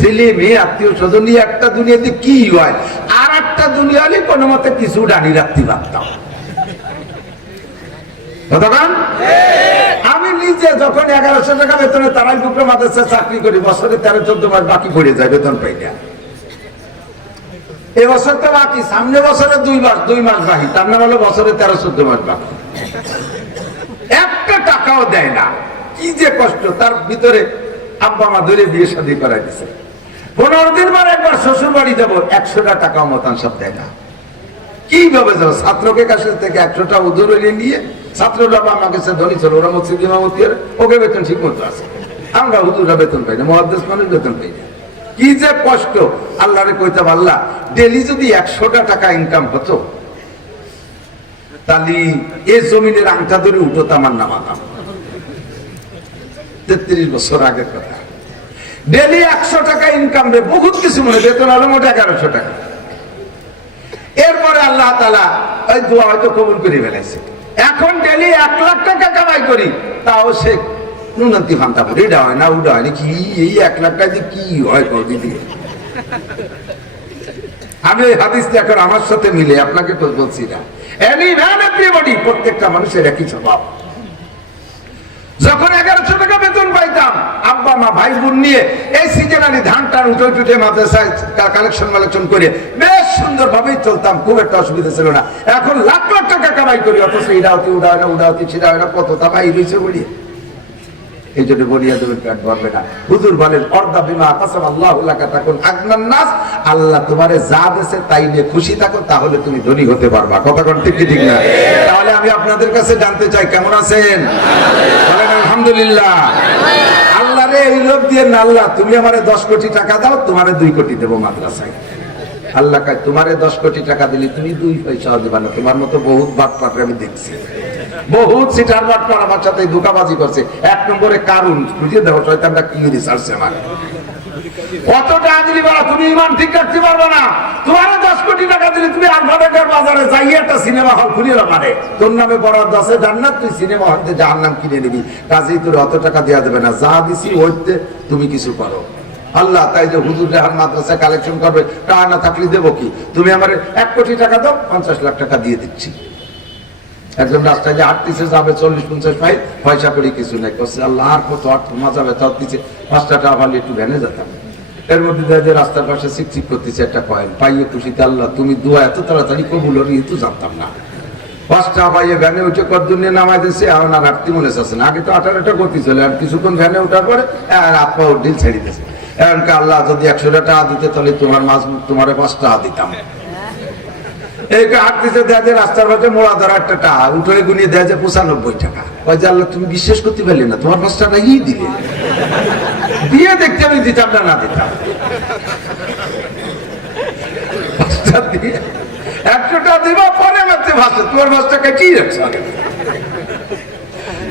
ছেলে মেয়ে আত্মীয় স্বজন নিয়ে একটা দুনিয়াতে কি হয়, আর একটা দুনিয়া হলে কোনো মতে কিছু ডানি রাখতে পারতাম। আমি নিজে যখন 1100 টাকা বেতনে তারাই বুকরে মাদ্রাসায় চাকরি করি, বছরে 13-14 মাস বাকি পড়ে যায় বেতন পাই না। এবছর তো বাকি, সামনে বছরে 2 মাস বাকি, তার নাম হলো বছরে 13-14 মাস বাকি। একটা টাকাও দেয় না, কি যে কষ্ট। তার ভিতরে আব্বা মা ধরে বিয়ে শাদী করাই দিছে। 15 দিন পর একবার শ্বশুর বাড়ি যাবো, 100টা টাকা মতান সব দেয় না। কিভাবে যাবো? ছাত্রকে কাছে থেকে 100টা উদর নিয়ে, ছাত্ররা আমার কাছে ধনী ছিল, ওরা মসজিদ ইমামতি, ওকে বেতন ঠিক মতো আছে, আমরা হুজুররা বেতন পাই না, মুহাদ্দিস মানুষ বেতন পাই না। কি যে কষ্ট! আল্লাহরে কইতে আল্লাহ ডেলি যদি 100টা টাকা ইনকাম হতো, তাহলে এই জমিনের আংটা ধরে উঠতো আমার নামাতাম। 33 বছর আগের কথা। ডেলি 100 টাকা ইনকাম রে বহুত কিছু মনে, বেতন হলো মোট 1100 টাকা। এরপরে আল্লাহ তাআলা ওই দোয়া হয়তো কবুল করে ফেলেছে। এখন ডেলি 1 লাখ টাকা কামাই করি, তাও সে নুনতি ফান্তা করে এটা হয় না, উড়া হয় না। কি এই 1 লাখ টাকা কি হয় দিদি? আমি এই হাদিসটা এখন আমার সাথে মিলে আপনাকে বলছি না। এভরিবডি, প্রত্যেকটা মানুষের একই স্বভাব। যখন 1100 টাকা বেতন পাইতাম, আব্বা মা ভাই বোন নিয়ে এই সিজনালি ধান টান উঠে মাদ্রাসায় কালেকশন করে বেশ সুন্দর ভাবেই চলতাম, খুব একটা অসুবিধা ছিল না। এখন লাখ লাখ টাকা কামাই করি, অথচ ইডাওতি উড়ায় না, উড়াওতি ছিড়ায় না, কত টাকা রয়েছে বলি। এই জন্য বলিয়া দেবেন পেট ভরবে না। হুজুর বলেন অর্দা বিমা কাসাম আল্লাহু লাকা তাকুন আগনান নাস, আল্লাহ তোমারে যা দেছে তাই নিয়ে খুশি থাকো, তাহলে তুমি ধনী হতে পারবা। কথা কোন ঠিক ঠিক না? তাহলে আমি আপনাদের কাছে জানতে চাই, কেমন আছেন? বলেন আলহামদুলিল্লাহ। আল্লাহ রে এই লোভ দিয়ে না, আল্লাহ তুমি আমারে 10 কোটি টাকা দাও, তোমারে 2 কোটি দেবো মাদ্রাসায়। আল্লাহ কয় তোমারে 10 কোটি টাকা দিলে তুমি 2 পয়সা দিবা না। তোমার মতো বহুত বাটপাট আমি দেখছি, বহুত সিটার বাটপাট আমার সাথে ধোঁকাবাজি করছে। 1 নম্বরে কারণ বুঝিয়ে দেখো শয়তানটা কি রিসার্চ মানে কত টাকা দিলি বলা, তুমি ইমান ঠিক রাখতে পারবে না। তোমার 10 কোটি টাকা দিলে তুমি আলফাবেটের বাজারে যাই একটা সিনেমা হল খুলিয়ে মানে তোর নামে বরাদ্দ আছে জান্নাত, তুই সিনেমা হলতে জাহান্নাম কিনে নিবি, কাজেই তোর অত টাকা দেওয়া দেবে না। যা দিছি ওইতে তুমি কিছু করো। আল্লাহ তাই যে হুজুর রেহান মাদ্রাসায় কালেকশন করবে, টাকা না থাকলে দেবো কি? তুমি আমার 1 কোটি টাকা দাও, 50 লাখ টাকা দিয়ে দিচ্ছি। একজন রাস্তায় যে হাঁটতেছে, যাবে 40-50 পাই, পয়সা করে কিছু নাই করছে। আল্লাহ আর কত মজা ব্যথা দিচ্ছে, 5 টাকা ভালো একটু ভ্যানে যেতাম। এর মধ্যে যে রাস্তার পাশে চিকচিক করতেছে একটা কয়েন, পাইয়ে খুশিতে আল্লাহ তুমি দোয়া এত তাড়াতাড়ি কবুল হলি, তো জানতাম না। 5 টাকা পাইয়ে ভ্যানে উঠে কদ্দুর নিয়ে নামাই দিচ্ছে। এখন আর হাঁটতে মনে চাচ্ছে না, আগে তো 18টা গতি চলে, আর কিছুক্ষণ ভ্যানে ওঠার পরে হাত পা ঢিল ছেড়ে দিচ্ছে। এমনকি আল্লাহ যদি 100 টাকা দিতে, তাহলে তোমার মাছ তোমার 5 টাকা দিতাম। এই হাঁটতেছে, দেয় যে রাস্তার পাশে মোড়া ধরা একটা টাকা উঠে গুনিয়ে দেয় যে 95 টাকা। ওই যে আল্লাহ তুমি বিশ্বাস করতে পারলে না, তোমার 5 টাকা ই দিলে, দিয়ে দেখতে আমি দিতাম না, না দিতাম। 100 টাকা দিবা, পরে মারতে ভাসছে, তোমার 5 টাকা কি রাখছো?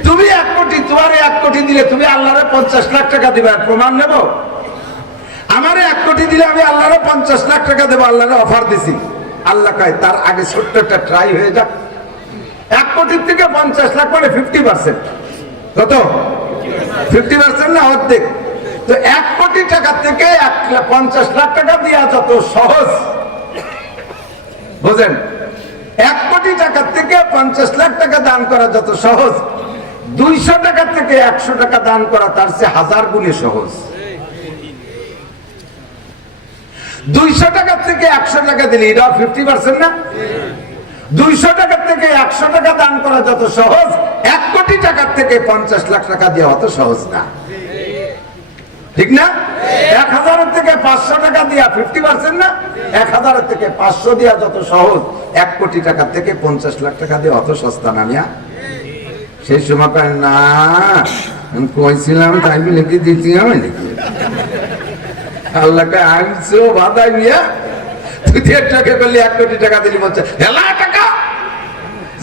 তুমি 1 কোটি, তোমার 1 কোটি দিলে তুমি আল্লাহরে 50 লাখ টাকা দিবা, প্রমাণ নেব? আমারে 1 কোটি দিলে আমি আল্লাহরে 50 লাখ টাকা দেবো, আল্লাহরে অফার দিছি। আল্লাহ কয় তার আগে ছোট্ট একটা ট্রাই হয়ে যাক। 1 কোটির থেকে 50 লাখ মানে 50%। কত? 50% না অর্ধেক। তো 1 কোটি টাকা থেকে 50 লাখ টাকা দেওয়া যত সহজ, বুঝেন? 1 কোটি টাকা থেকে 50 লাখ টাকা দান করা যত সহজ, 200 টাকা থেকে 100 টাকা দান করা তার চেয়ে 1000 গুণে সহজ। 200 টাকা থেকে 100 টাকা দিলে এটাও 50% না? 200 টাকা থেকে 100 টাকা দান করা যত সহজ, 1 কোটি টাকা থেকে 50 লাখ টাকা দেওয়া অত সহজ না, ঠিক না? 1000 থেকে 500 টাকা দেওয়া 50% না? 1000 থেকে 500 দেওয়া যত সহজ, 1 কোটি টাকা থেকে 50 লাখ টাকা দেওয়া অত সস্তা না। মিয়া সেই সময় না আমি কইছিলাম তাই বলে কি দিচ্ছি আমি নাকি? আল্লাহকে আনছো বাধাই নিয়ে তুই 1.5 টাকা করলে 1 কোটি টাকা দিলি, বলছে হেলা টাকা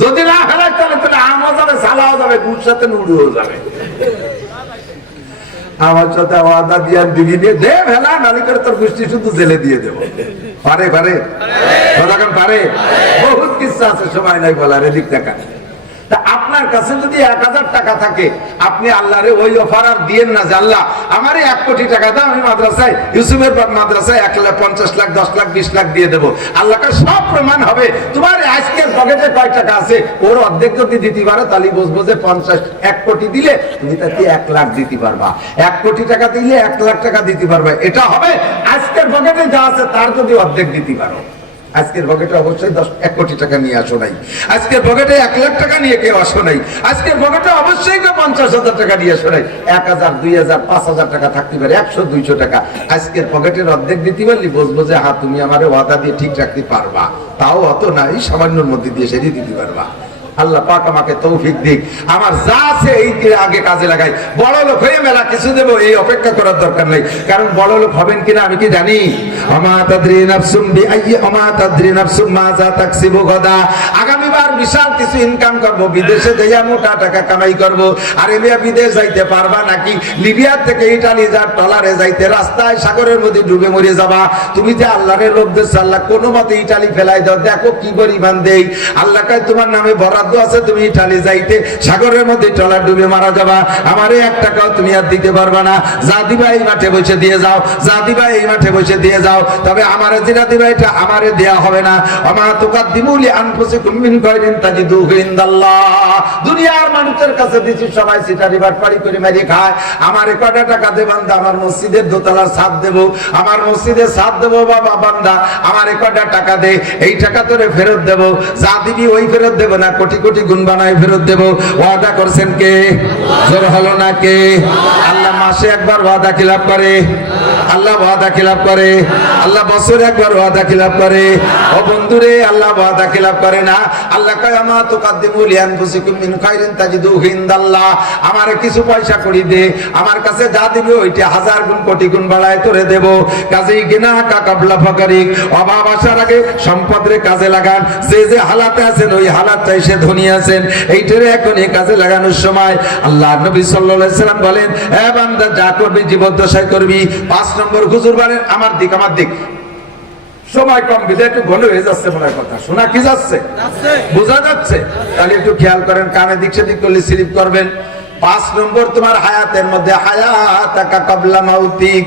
যদি না হেলাই তাহলে তাহলে আমও যাবে, সালাও যাবে, গুড় সাথে নুড়ুও যাবে। আমার সাথে ওয়াদা দিয়ে দিবি দিয়ে দে হেলা, নালি করে তোর গোষ্ঠী শুধু জেলে দিয়ে দেবো। পারে পারে কতক্ষণ পারে? বহুত কিছু আছে, সময় নাই বলার। এদিক টাকা তা আপনার কাছে যদি 1000 টাকা থাকে, আপনি আল্লাহরে ওই অফার আর দিয়েন না যে আল্লাহ আমার 1 কোটি টাকা দাও, আমি মাদ্রাসায় ইউসুফের মাদ্রাসায় 1 লাখ 50 লাখ 10 লাখ 20 লাখ দিয়ে দেবো। আল্লাহকে সব প্রমাণ হবে। তোমার আজকের পকেটে কয় টাকা আছে, ওর অর্ধেক যদি দিতে পারো, তাহলে বুঝবো যে 1 কোটি দিলে তুমি তাকে 1 লাখ দিতে পারবা, 1 কোটি টাকা দিলে 1 লাখ টাকা দিতে পারবে। এটা হবে আজকের পকেটে যা আছে তার যদি অর্ধেক দিতে পারো। আজকের পকেটে অবশ্যই 1 কোটি টাকা নিয়ে আসো নাই, আজকের পকেটে 1 লাখ টাকা নিয়ে কেউ আসো নাই, আজকের পকেটে অবশ্যই 50,000 টাকা নিয়ে আসো নাই। 1,000, 2,000, 5,000 টাকা থাকতে পারে, 100, 200 টাকা আজকের পকেটের অর্ধেক দিতে পারলি বুঝবো যে হ্যাঁ তুমি আমারে ওয়াদা দিয়ে ঠিক রাখতে পারবা। তাও অত নাই, সামান্যর মধ্যে দিয়ে সেটি দিতে পারবা। আল্লাহ পাক আমাকে তৌফিক দিক, আমার যা আছে এই আগে কাজে লাগাই। বড় লোক হয়ে মেলা কিছু দেবো এই অপেক্ষা করার দরকার নেই, কারণ বড় লোক হবেন কিনা আমি কি জানি? আমা তাদরি নাফসুম বিআইয়ি আমা তাদরি নাফসুম মাযা তাকসিবু গাদা। আগামীবার বিশাল কিছু ইনকাম করব, বিদেশে যাইয়া মোটা টাকা কামাই করব। আরেবিয়া বিদেশ যাইতে পারবা নাকি? লিবিয়া থেকে ইটালি যা ডলারে যাইতে রাস্তায় সাগরের মধ্যে ডুবে মরে যাবা। তুমি যে আল্লাহর লোক দেশ, আল্লাহ কোনো মতে ইটালি ফেলাই দাও, দেখো কি পরিমাণ দেই। আল্লাহ কয় তোমার নামে বরাদ্দ আছে, তুমি ইটালি যাইতে সাগরের মধ্যে ট্রলার ডুবে মারা যাবা, আমারে 1 টাকাও তুমি আর দিতে পারবা না। যা দিবা এই মাঠে বসে দিয়ে যাও, যা দিবা এই মাঠে বসে দিয়ে যাও, তবে আমারে যেটা দিবা এটা আমারে দেয়া হবে না। আমা তুকাদ্দিমু লিআনফুসিকুম মিন খায়রিন তাজিদুহু ইনদাল্লাহ। দুনিয়ার মানুষের কাছে দিছি সবাই সিটারি বাটপাড়ি করে মেরে খায়, আমারে কয়টা টাকা দে বান্দা, আমার মসজিদের দোতলার ছাদ দেব, আমার মসজিদের ছাদ দেব বাবা বান্দা, আমারে কয়টা টাকা দে, এই টাকা তোরে ফেরত দেব, যা দিবি ওই ফেরত দেব না, কোটি কোটি গুণ বানায় ফেরত দেব। ওয়াদা করছেন কে? জোর হলো না কে? আল্লাহ মাসে একবার ওয়াদা খিলাফ করে, আল্লাহ ওয়াদা খিলাফ করে, আল্লাহ বছরে একবার ওয়াদা খিলাফ করে। ও বন্ধুরে, আল্লাহ ওয়াদা খিলাফ করে না। আল্লাহ কয় আমা তুকাদ্দিমু লিআনফুসিকুম মিন খায়রিন তাজিদুহু ইনদাল্লাহ। আমারে কিছু পয়সা করি দে, আমার কাছে যা দিবি ওইটা 1000 গুণ কোটি গুণ বাড়ায় তোরে দেব। কাজেই গিনা কাবলা ফাকারিক, অভাব আসার আগে সম্পদরে কাজে লাগান। যে যে হালাতে আছেন ওই হালাতটাই সে ধনী আছেন, এইটারে এখন এই কাজে লাগানোর সময়। আল্লাহ নবী সাল্লাল্লাহু আলাইহি সাল্লাম বলেন, এ বান্দা যা করবি জীবদ্দশায় করবি। 5 নম্বর হুজুর বলেন আমার দিক, আমার দিক। সময় কম বিদায় একটু ঘন হয়ে যাচ্ছে মনে কথা, শোনা কি যাচ্ছে? বোঝা যাচ্ছে? তাহলে একটু খেয়াল করেন, কানে দিক সেদিক করলে স্লিপ করবেন। 5 নম্বর তোমার হায়াতের মধ্যে হায়াতাকা কাবলা মাউতিক।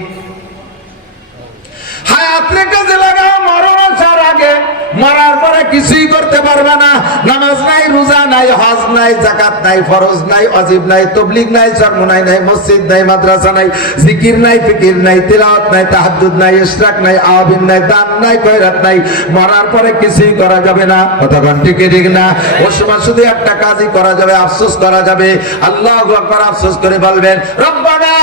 হায়াতের কাজে লাগাও মরণ আসার আগে, মরার পরে কিছুই করতে পারবে না। নামাজ নাই, রোজা নাই, হজ নাই, যাকাত নাই, ফরজ নাই, ওয়াজিব নাই, তাবলীগ নাই, চরমনাই নাই, মসজিদ নাই, মাদ্রাসা নাই, জিকির নাই, ফিকির নাই, তিলাওয়াত নাই, তাহাজ্জুদ নাই, ইশরাক নাই, আওয়াবিন নাই, দান নাই, খয়রাত নাই। মরার পরে কিছুই করা যাবে না। কতক্ষণ ঠিক ঠিক না? ওই সময় শুধু একটা কাজই করা যাবে, আফসোস করা যাবে। আল্লাহু আকবার, আফসোস করে বলবেন রব্বানা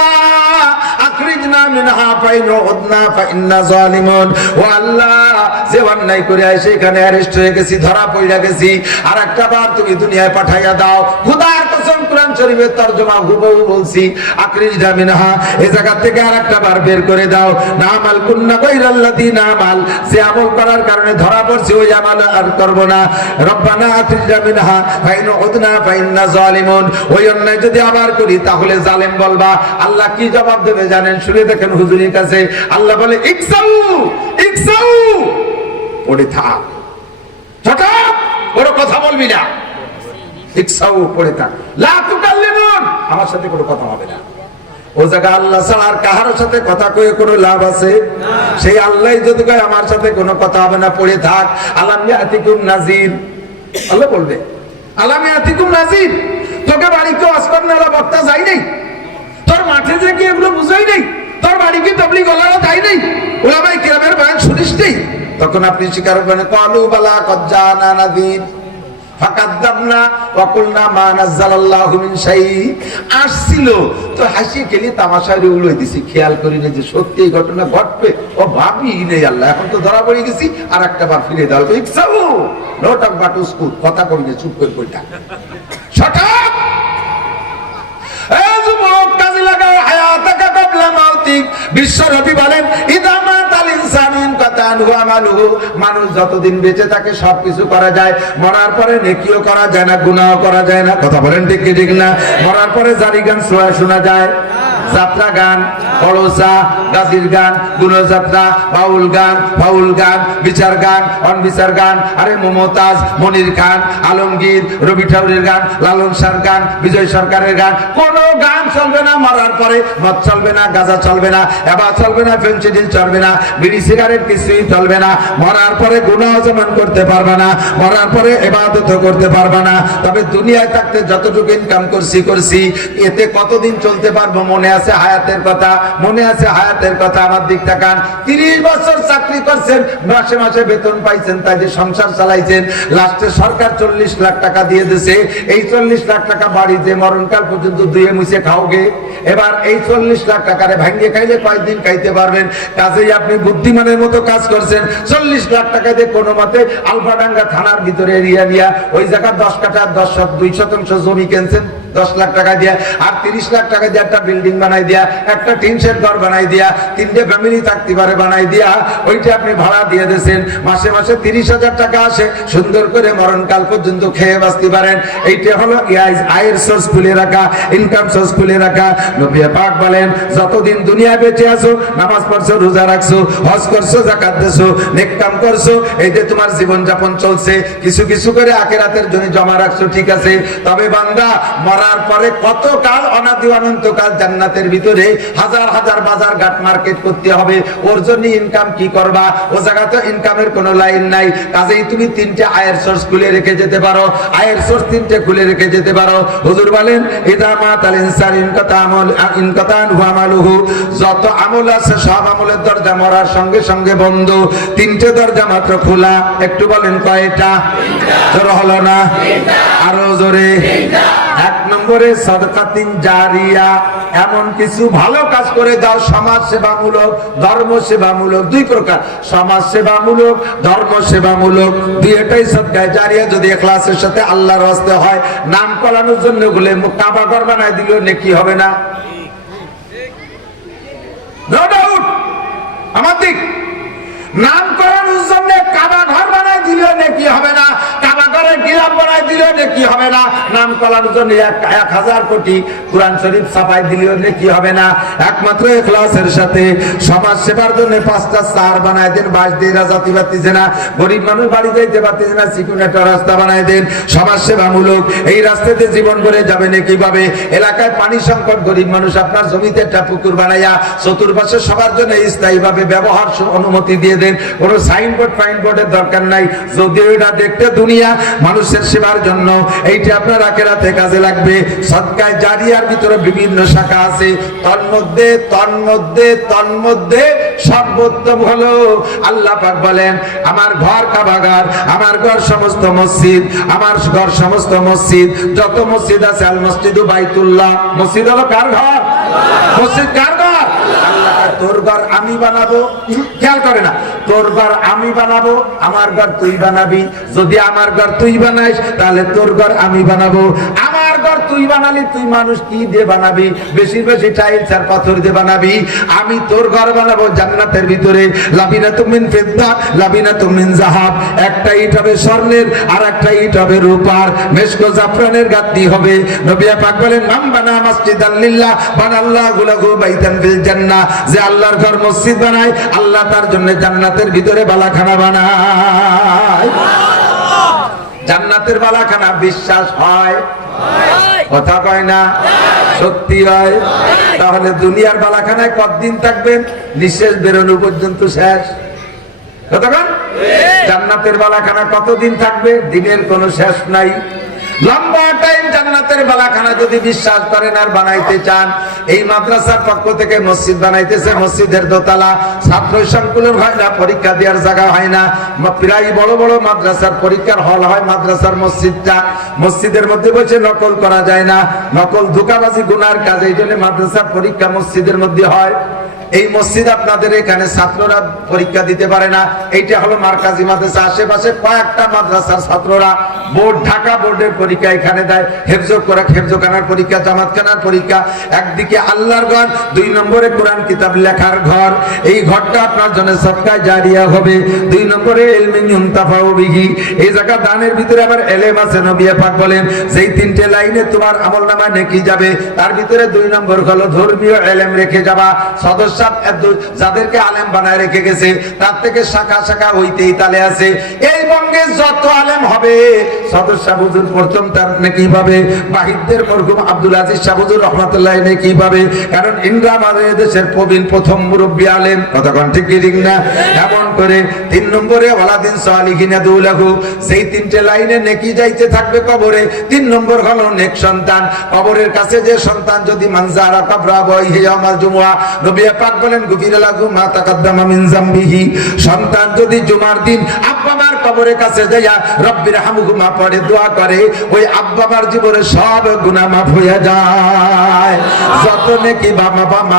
আখরিজনা মিনহা ফাইন উদনা ফাইন্না জালিমুন। ও আল্লাহ, যে অন্যায় করে আইছে এখানে অ্যারেস্ট হয়ে গেছি, ধরা পড়ে গেছি, আর একটা বার তুমি দুনিয়ায় পাঠাইয়া দাও। খোদার কসম, কোরআন শরীফের তরজমা হুবহু বলছি, আখরিজনা মিনহা, এই জায়গা থেকে আরেকটা বার বের করে দাও। নামাল কুন্না গায়রাল্লাযী নামাল, যে আমল করার কারণে ধরা পড়ছি ওই আমল আর করব না। রব্বানা আখরিজনা মিনহা ফাইন উদনা ফাইন্না জালিমুন। ওই অন্যায় যদি আবার করি তাহলে জালেম বলবা। আল্লাহ কি জবাব দেবে জানেন? শুনে দেখেন হুজুরের কাছে। আল্লাহ বলে ইকসাউ ইকসাউ, পড়ে থাক, হঠাৎ বড় কথা বলবি না, ইকসাউ, পড়ে থাক, লা তুকাল্লিমুন, আমার সাথে কোনো কথা হবে না। ও জায়গা আল্লাহ ছাড়া আর কাহার সাথে কথা কয়ে কোনো লাভ আছে? সেই আল্লাহ যদি কয় আমার সাথে কোনো কথা হবে না, পড়ে থাক। আলাম ইয়াতিকুম নাযির, আল্লাহ বলবে আলাম ইয়াতিকুম নাযির, তোকে বাড়ি কেউ আসমানওয়ালা বক্তা যাই নাই, তোর মাঠে যে কি এগুলো বুঝাই নেই, তোর বাড়ি কি তাবলীগ ওয়ালারা তাই নেই, উলামায়ে কিরামের বয়ান শুনিস নেই? তখন আপনি স্বীকার করবেন, ক্বালু বালা কদ জানা নাযির ফাকাদ্দাবনা ওয়া কুলনা মা নাযালাল্লাহু মিন শাই। আসছিল তো হাসি খেলি তামাশা রে উড়াই দিছি, খেয়াল করি না যে সত্যি এই ঘটনা ঘটবে। ও ভাবি নেই আল্লাহ, এখন তো ধরা পড়ে গেছি, আর একটা বার ফিরে দাও। ইকসাউ, নো টক বাট স্কুল, কথা কবি না, চুপ করে কইটা শটাপ। এই যুবক, কাজে লাগাও হায়াতাকা কাবলা মাউতিক। বিশ্বনবী বলেন, ইদা মাতাল ইনসানু ইনকাতান ওয়া আমালুহু, মানুষ যতদিন বেঁচে থাকে সবকিছু করা যায়, মরার পরে নেকিও করা যায় না, গুনাহও করা যায় না। কথা বলেন ঠিক কি ঠিক না? মরার পরে জারি গান শোনা যায়, যাত্রা গান, কলসা, গাজির গান, গুণযাত্রা, বাউল গান, ফাউল গান, বিচার গান, অনবিচার গান, আরে মমতাজ, মনির খান, আলমগীর, রবি ঠাকুরের গান, লালন শাহর গান, বিজয় সরকারের গান, কোন গান চলবে না মরার পরে। মদ চলবে না, গাঁজা চলবে না, এবার চলবে না, ফেন্সিডিল চলবে না, বিড়ি সিগারেট কিছুই চলবে না। মরার পরে গুনাহ যেমন করতে পারবে না, মরার পরে ইবাদতও করতে পারবে না। তবে দুনিয়ায় থাকতে যতটুকু ইনকাম করছি, এতে কতদিন চলতে পারবো মনে আছে হায়াতের কথা, মনে আছে হায়াতের কথা। আমার দিক তাকান, 30 বছর চাকরি করছেন, মাসে মাসে বেতন পাইছেন, তাই যে সংসার চালাইছেন। লাস্টে সরকার 40 লাখ টাকা দিয়ে দিয়েছে। এই 40 লাখ টাকা বাড়িতে মরণকাল পর্যন্ত ধুয়ে মুছে খাওগে। এবার এই 40 লাখ টাকারে ভাঙ্গে খাইলে কয়েকদিন খাইতে পারবেন। কাজেই আপনি বুদ্ধিমানের মতো কাজ করছেন। 40 লাখ টাকা দিয়ে কোনো মতে আলফাডাঙ্গা থানার ভিতরে এরিয়া নিয়ে ওই জায়গা 10 কাঠা 2 শতাংশ জমি কিনছেন 10 লাখ টাকা দিয়া, আর 30 লাখ টাকা দিয়ে একটা বিল্ডিং বানাই দিয়া, একটা টিন শেড ঘর বানাই দিয়া, 3টে ফ্যামিলি থাকতে পারে বানাই দিয়া, ওইটা আপনি ভাড়া দিয়ে দিয়েছেন। মাসে মাসে 30,000 টাকা আসে, সুন্দর করে মরণকাল পর্যন্ত খেয়ে বাঁচতে পারেন। এইটা হলো আয়ের সোর্স খুলে রাখা, ইনকাম সোর্স খুলে রাখা। নবী পাক বলেন, যতদিন দুনিয়া বেঁচে আছো, নামাজ পড়ছো, রোজা রাখছো, হজ করছো, যাকাত দিছো, নেক কাম করছো, এই যে তোমার জীবন যাপন চলছে, কিছু কিছু করে আখিরাতের জন্য জমা রাখছো, ঠিক আছে। তবে বান্দা মরার পরে কত কাল, অনাদি অনন্ত কাল জান্নাতের ভিতরে হাজার হাজার বাজার ঘাট মার্কেট করতে হবে। ওর জন্য ইনকাম কি করবা? ও জায়গা তো ইনকামের কোনো লাইন নাই। কাজেই তুমি 3টে আয়ের সোর্স খুলে রেখে যেতে পারো, আয়ের সোর্স 3টে খুলে রেখে যেতে পারো। হুজুর বলেন, ইদা মাতাল ইনসান ইনকাতান হুয়া আমালুহু, যত আমল আছে সব আমলের দরজা মরার সঙ্গে সঙ্গে বন্ধ। 3টে দরজা মাত্র খোলা। একটু বলেন কয়টা? জোর হলো না, আরো জোরে। 1 নম্বরে সাদকাতিন জারিয়া, এমন কিছু ভালো কাজ করে দাও, সমাজ সেবামূলক, ধর্ম সেবামূলক। 2 প্রকার, সমাজ সেবামূলক, ধর্ম সেবামূলক, দুইটাই সাদকায়ে জারিয়া যদি ইখলাসের সাথে আল্লাহর রাস্তায় হয়। নাম করানোর জন্য বলে কাবা ঘর বানায় দিলেও নেকি হবে না? No doubt. আমার দিক, নাম করানোর জন্য কাবা ঘর বানায় দিলেও নেকি হবে না, কাবা ঘরের গিলাপ বানায় দিলেও নেকি হবে না, নাম করানোর জন্য 1000 কোটি কুরআন শরীফ ছাপাই দিলেও নেকি হবে না। একমাত্র ইখলাসের সাথে সমাজ সেবার জন্য 5টা চার বানায় দেন, বাস দিয়ে জাতি পাতিছে না, গরিব মানুষ বাড়ি যাইতে পারতেছে না, চিকুন একটা রাস্তা বানায় দেন, সমাজ সেবামূলক। এই রাস্তাতে জীবন করে যাবে না কিভাবে? এলাকায় পানি সংকট, গরিব মানুষ আপনার জমিতে একটা পুকুর বানাইয়া চতুর্পাশে সবার জন্য স্থায়ীভাবে ব্যবহার অনুমতি দিয়ে দেন। কোনো সাইনবোর্ড ফাইনবোর্ডের দরকার নাই। যদিও এটা দেখতে দুনিয়া, মানুষের সেবার জন্য এইটা আপনার আখিরাতে কাজে লাগবে। সদকায়ে জারিয়ার ভিতরে বিভিন্ন শাখা আছে, তন্মধ্যে সর্বোত্তম হলো আল্লাহ পাক বলেন, আমার ঘর কাবাগার, আমার ঘর সমস্ত মসজিদ, আমার ঘর সমস্ত মসজিদ। যত মসজিদ আছে, আল মসজিদু বাইতুল্লাহ, মসজিদ হলো কার ঘর? মসজিদ কার ঘর? আল্লাহ। তোর ঘর আমি বানাবো, খেয়াল করে না, তোর ঘর আমি বানাবো, আমার ঘর তুই বানাবি। যদি আমার ঘর তুই বানাইস, তাহলে তোর ঘর আমি বানাবো। আমার ঘর তুই বানালি, তুই মানুষ কি দিয়ে বানাবি? বেশি বেশি টাইলস আর পাথর দিয়ে বানাবি। আমি তোর ঘর বানাবো জান্নাতের ভিতরে, লাবিনাতুম মিন ফিদ্দা, লাবিনাতুম মিন যাহাব। একটা ইট হবে স্বর্ণের, আর একটা ইট হবে রূপার, মেশকো জাফরানের গাঁথনি হবে। নবী পাক বলেন, মান বানা মাসজিদাল লিল্লাহ বানাল্লাহু লাহু বাইতান ফিল জান্নাহ। যে আল্লাহর ঘর মসজিদ বানায়, আল্লাহ তার জন্য জান্নাতের ভিতরে বালাখানা বানায়। জান্নাতের বালাখানা বিশ্বাস হয়? কথা কয় না, সত্যি হয়। তাহলে দুনিয়ার বালাখানায় কতদিন থাকবেন? নিঃশ্বাস বেরোনো পর্যন্ত শেষ। কতক্ষণ? জান্নাতের বালাখানা কতদিন থাকবে? দিনের কোনো শেষ নাই। লম্বা টাইম জান্নাতের বালাখানা যদি বিশ্বাস করেন আর বানাইতে চান, এই মাদ্রাসার পক্ষ থেকে মসজিদ বানাইতেছে, মসজিদের দোতলা, ছাত্র সংকুলন হয় না, পরীক্ষা দেওয়ার জায়গা হয় না। প্রায় বড় বড় মাদ্রাসার পরীক্ষার হল হয় মাদ্রাসার মসজিদটা। মসজিদের মধ্যে বসে নকল করা যায় না, নকল ধোঁকাবাজি গুনার কাজ। এই জন্য মাদ্রাসার পরীক্ষা মসজিদের মধ্যে হয়। এই মসজিদ আপনাদের এখানে ছাত্ররা পরীক্ষা দিতে পারে না। এইটা হলো মার্কাজি মাদ্রাসা। আশেপাশে কয়েকটা মাদ্রাসার ছাত্ররা বোর্ড, ঢাকা বোর্ডের পরীক্ষা এখানে দেয়। হেফজখানার পরীক্ষা, জামাতখানার পরীক্ষা। একদিকে আল্লাহর ঘর, 2 নম্বরে কোরআন কিতাব লেখার ঘর। এই ঘরটা আপনার জন্য সদকায়ে জারিয়া হবে। 2 নম্বরে ইলমিন ইউনতাফাউ বিহি, এই জায়গা দানের ভিতরে আবার এলেম আছে। নবী পাক বলেন, যেই 3টে লাইনে তোমার আমলনামায় নেকি যাবে, তার ভিতরে 2 নম্বর হলো ধর্মীয় এলেম রেখে যাবা। সদস্য যাদেরকে আলেম বানায় রেখে গেছে তার থেকে শাখা শাখা হইতেই তালে আছে। এই বঙ্গে যত আলেম হবে সদর শাহ হুজুর প্রথম তার নেকি পাবে, বাহিরদের মরহুম আব্দুল আজিজ শাহ হুজুর রহমাতুল্লাহ নেকি পাবে, কারণ ইন্দ্রা আমাদের দেশের প্রবীণ প্রথম মুরব্বী আলেম। কতক্ষণ ঠিক ঠিক না? এমন করে 3 নম্বরে ওয়ালাদিন সালিহিনা দুলাহু, সেই 3টে লাইনে নেকি যাইতে থাকবে কবরে। 3 নম্বর হলো নেক সন্তান। কবরের কাছে যে সন্তান যদি মানজারা কাবরা বইহি ইয়াউমাল জুমআ, নবী পাক বলেন গুফিরা লাহু মা তাকাদ্দামা মিন যামবিহি, সন্তান যদি জুমার দিন আব্বা মার কবরের কাছে যাইয়া রব্বির হামহুমা পড়ে দোয়া করে, ওই আব্বা মার জীবনের সব গুনাহ মাফ হয়ে যায়। যত নেকি মা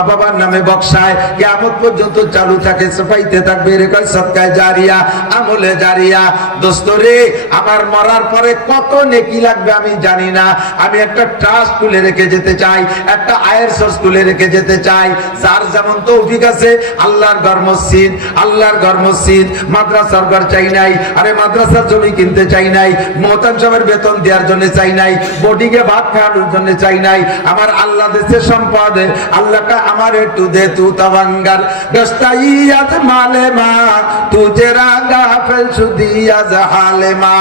বাবার নামে বক্সায় কিয়ামত পর্যন্ত চালু থাকে, পাইতে থাকবে। এর কয় সদকায়ে জারিয়া, আমলে জারিয়া। দোস্ত রে, আমার মরার পরে কত নেকি লাগবে আমি জানি না। আমি একটা ট্রাস্ট খুলে রেখে যেতে চাই, একটা আয়ের সোর্স খুলে রেখে যেতে চাই। যার যেমন তৌফিক আছে, আল্লাহর ঘর মসজিদ, আল্লাহর ঘর মসজিদ, মাদ্রাসার ঘর চাই নাই, আরে মাদ্রাসার জমি কিনতে চাই নাই, মোহতাম সাহেবের বেতন দেওয়ার জন্য চাই নাই, বোর্ডিংয়ে ভাত খাওয়ানোর জন্য চাই নাই। আমার আল্লাহ দেশের সম্পদ, আল্লাহটা আমার একটু দে তু তাওয়াঙ্গার গস্তাইয়াত মালে মা তুজে রাগা ফেল সুদিয়া জাহালে মা।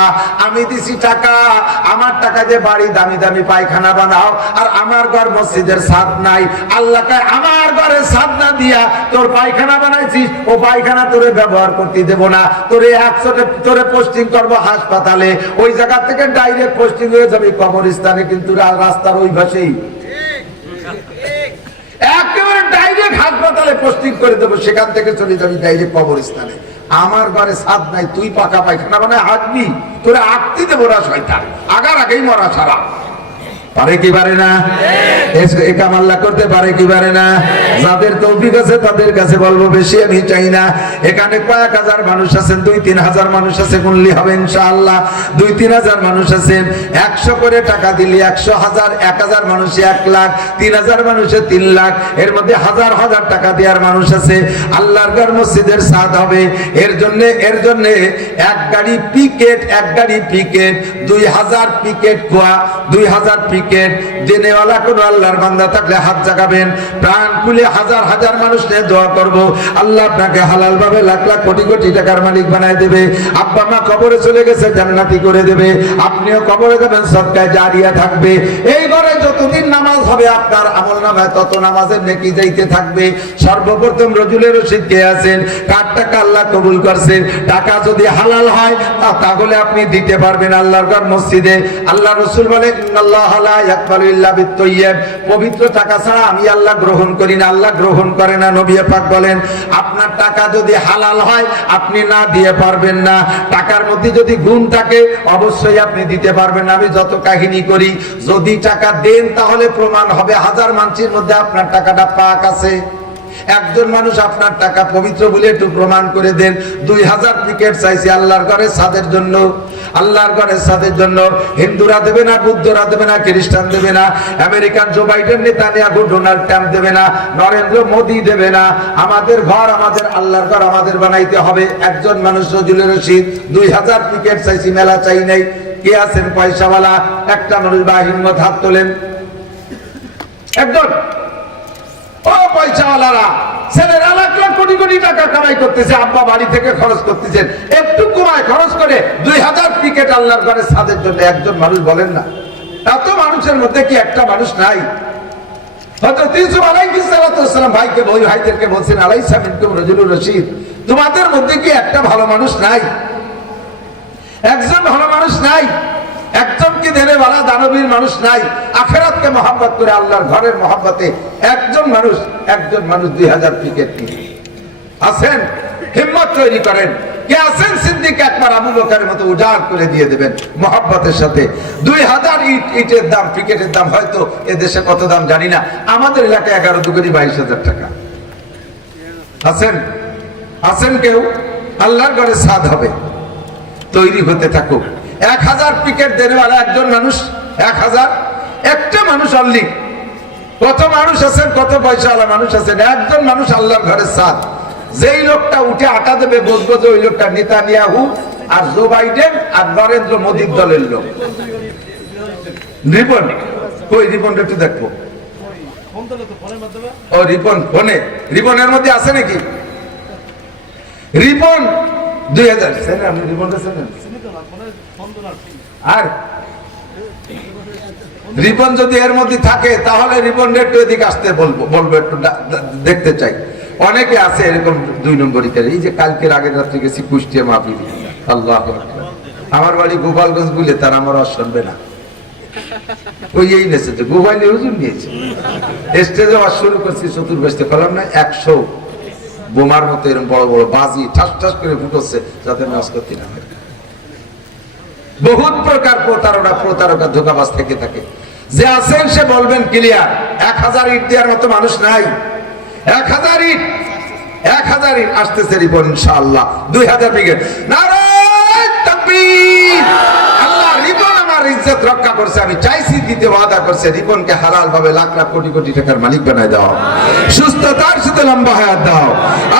আমি দিছি টাকা, আমার টাকা যে বাড়ি দামি দামি পায়খানা বানাও, আর আমার ঘর মসজিদের ছাদ নাই। আল্লাহ কয় আমার ঘরে ছাদ না দিয়া তোর পায়খানা বানাইছিস, ও পায়খানা তোরে ব্যবহার করতে দেব না। তোরে 100 তোরে পোস্টিং করবো হাসপাতালে, ওই জায়গা থেকে ডাইরেক্ট পোস্টিং হয়ে যাবে কবরস্থানে, কিন্তু রাস্তার ওই পাশেই একেবারে ডাইরেক্ট হাসপাতালে পোস্টিং করে দেবো, সেখান থেকে চলে যাবি ডাইরেক্ট কবরস্থানে। আমার ঘরে ছাদ নাই, তুই পাকা পায়খানা বানায় হাঁটবি, তোরে আঁকতে দেবো না শয়তান, আগার আগেই মরা ছাড়া। পারে কি পারে না? এ কাম আল্লাহ করতে পারে কি পারে না? যাদের তৌফিক আছে তাদের কাছে বলবো, বেশি আমি চাই না। এখানে কয়েক হাজার মানুষ আছেন, 2-3 হাজার মানুষ আছে, গুনলি হবে ইনশাআল্লাহ। 2-3 হাজার মানুষ আছেন, 100 করে টাকা দিলে 100,000, 1000 মানুষে 1 লাখ, 3000 মানুষে 3 লাখ, এর মধ্যে হাজার হাজার টাকা দেওয়ার মানুষ আছে। আল্লাহর ঘর মসজিদের ছাদ হবে, এর জন্য এক গাড়ি পিকেট 2000 পিকেট কোয়া, 2000 পিকেট জেনেওয়ালা কোন আল্লাহর বান্দা থাকলে হাত জাগাবেন, প্রাণ খুলে হাজার হাজার মানুষ নিয়ে দোয়া করব। আল্লাহ আপনাকে হালাল ভাবে লাখ লাখ কোটি কোটি টাকার মালিক বানায় দেবে। আব্বা মা কবরে চলে গেছে, জান্নাতি করে দেবে। আপনিও কবরে যাবেন, সদকায়ে জারিয়া থাকবে। এই ঘরে যতদিন নামাজ হবে আপনার আমলনামায় তত নামাজের নেকি যাইতে থাকবে। সর্বপ্রথম রজুলের রশিদ কে আছেন, কার টাকা আল্লাহ কবুল করছেন। টাকা যদি হালাল হয় তাহলে আপনি দিতে পারবেন আল্লাহর ঘর মসজিদে। আল্লাহ রাসূল বলেন ইন্নাল্লাহ লা ইয়াকবালু ইল্লা বিত-তাইয়্যিব, পবিত্র টাকা ছাড়া আমি আল্লাহ গ্রহণ করি না, আল্লাহ গ্রহণ করে না। নবী পাক বলেন আপনার টাকা যদি হালাল হয় আপনি না দিয়ে পারবেন না। টাকার মধ্যে যদি গুণ থাকে অবশ্যই আপনি দিতে পারবেন। আমি যত কাহিনী করি, যদি টাকা দেন তাহলে প্রমাণ হবে 1000 মানুষের মধ্যে আপনার টাকাটা পাক আছে। একজন মানুষ আপনার টাকা পবিত্র বলে একটু প্রমাণ করে দেন। 2000 পিকেট চাইছে আল্লাহর ঘরে ছাদের জন্য, আল্লাহর ঘরে ছাদের জন্য। হিন্দুরা দেবে না, বুদ্ধরা দেবে না, খ্রিস্টান দেবে না, American Joe Biden, Netanyahu, Donald Trump দেবে না, নরেন্দ্র মোদী দেবে না। আমাদের ঘর, আমাদের আল্লাহর ঘর আমাদের বানাইতে হবে। একজন মানুষ রজুলের রশিদ 2000 পিকেট চাইছি, মেলা চাই নাই। কে আছেন পয়সাওয়ালা? একটা মানুষ বা হিম্মত হাত তোলেন। একজন ও পয়সাওয়ালারা, ছেলেরা লাখ লাখ কোটি কোটি টাকা কামাই করতেছে, আব্বা বাড়ি থেকে খরচ করতেছেন, একটু কমায় খরচ করে 2000 পিকেট আল্লাহর ঘরে ছাদের জন্য একজন মানুষ বলেন না? এত মানুষের মধ্যে কি একটা মানুষ নাই? হযরত ইউসুফ আলাইহিস সালাম ভাইদেরকে বলছেন আলাইসা মিনকুম রাজুলুর রশীদ, তোমাদের মধ্যে কি একটা ভালো মানুষ নাই? একজন ভালো মানুষ নাই? একজনকে দেনে বালা দানবীর মানুষ নাই? আখিরাতকে মহব্বত করে আল্লাহর ঘরের মহব্বতে একজন মানুষ 2000 পিকেট নিয়ে আছেন? হিম্মত তৈরি করেন। কে আছেন সিদ্দিক আকবর, আবু বকরের মতো উজাড় করে দিয়ে দেবেন মহব্বতের সাথে? 2000 ইটের দাম, পিকেটের দাম হয়তো এ দেশে কত দাম জানি না, আমাদের এলাকায় 11-22,000 টাকা। আছেন কেউ? আল্লাহর ঘরে ছাদ হবে, তৈরি হতে থাকুক। 1000 পিকেট দেনেওয়ালা একজন মানুষ, 1000, একটা মানুষ অনলি। কত মানুষ আছেন, কত পয়সাওয়ালা মানুষ আছেন? একজন মানুষ আল্লাহর ঘরের ছাদ। যেই লোকটা উঠে আটা দেবে বলবো যে ওই লোকটা নেতানিয়াহু আর জো বাইডেন আর নরেন্দ্র মোদীর দলের লোক। রিপন কই? রিপনটা একটু দেখবো। ও রিপন ফোনে, রিপনের মধ্যে আছে নাকি? রিপন 2000 আপনি রিপনটা চেনেন? আর রিপন যদি এর মধ্যে থাকে তাহলে রিপন একটু এদিকে আসতে বলবো একটু দেখতে চাই। অনেকে আছে এরকম 2 নম্বরই। এই যে কালকের আগের রাত্রে গেছি কুষ্টিয়া মাহফিল, আল্লাহু আকবার। আমার বাড়ি গোপালগঞ্জ বলে তার আমার আর শুনবে না, ওই এই নেছে তো গোপালি হুজুর নিয়েছে স্টেজে ওয়াজ শুরু করছি, চতুর্পাশে কলাম না 100 বোমার মতো এরকম বড় বড় বাজি ঠাস ঠাস করে ফুটছে যাতে নাচ করতে না হয়। বহুত প্রকার প্রতারকা ধোঁকাবাজ থেকে থাকে। যে আছেন সে বলবেন ক্লিয়ার, 1000 ইট দেওয়ার মতো মানুষ নাই। 1000 ইট আসতেছে রিপন ইনশাআল্লাহ 2000 বিঘে। নারায়ে তাকবীর। আল্লাহ রিপন আমার ইজ্জত রক্ষা করছে, আমি চাইছি দিতে ওয়াদা করছে, রিপনকে হালাল ভাবে লাখ লাখ কোটি কোটি টাকার মালিক বানায় দাও, সুস্থতার সাথে লম্বা হায়াত দাও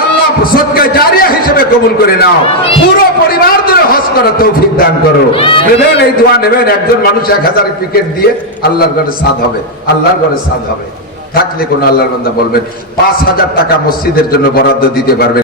আল্লাহ, সদকা জারিয়া হিসেবে কবুল করে নাও, পুরো পরিবার ধরে হজ করার তৌফিক দান করো। নেবেন এই দোয়া নেবেন, একজন মানুষ 1000 টিকেট দিয়ে আল্লাহর ঘরে সাদ হবে, আল্লাহর ঘরে সাদ হবে। থাকলে কোন আল্লাহর বান্দা বলবেন 5000 টাকা মসজিদের জন্য বরাদ্দ দিতে পারবেন।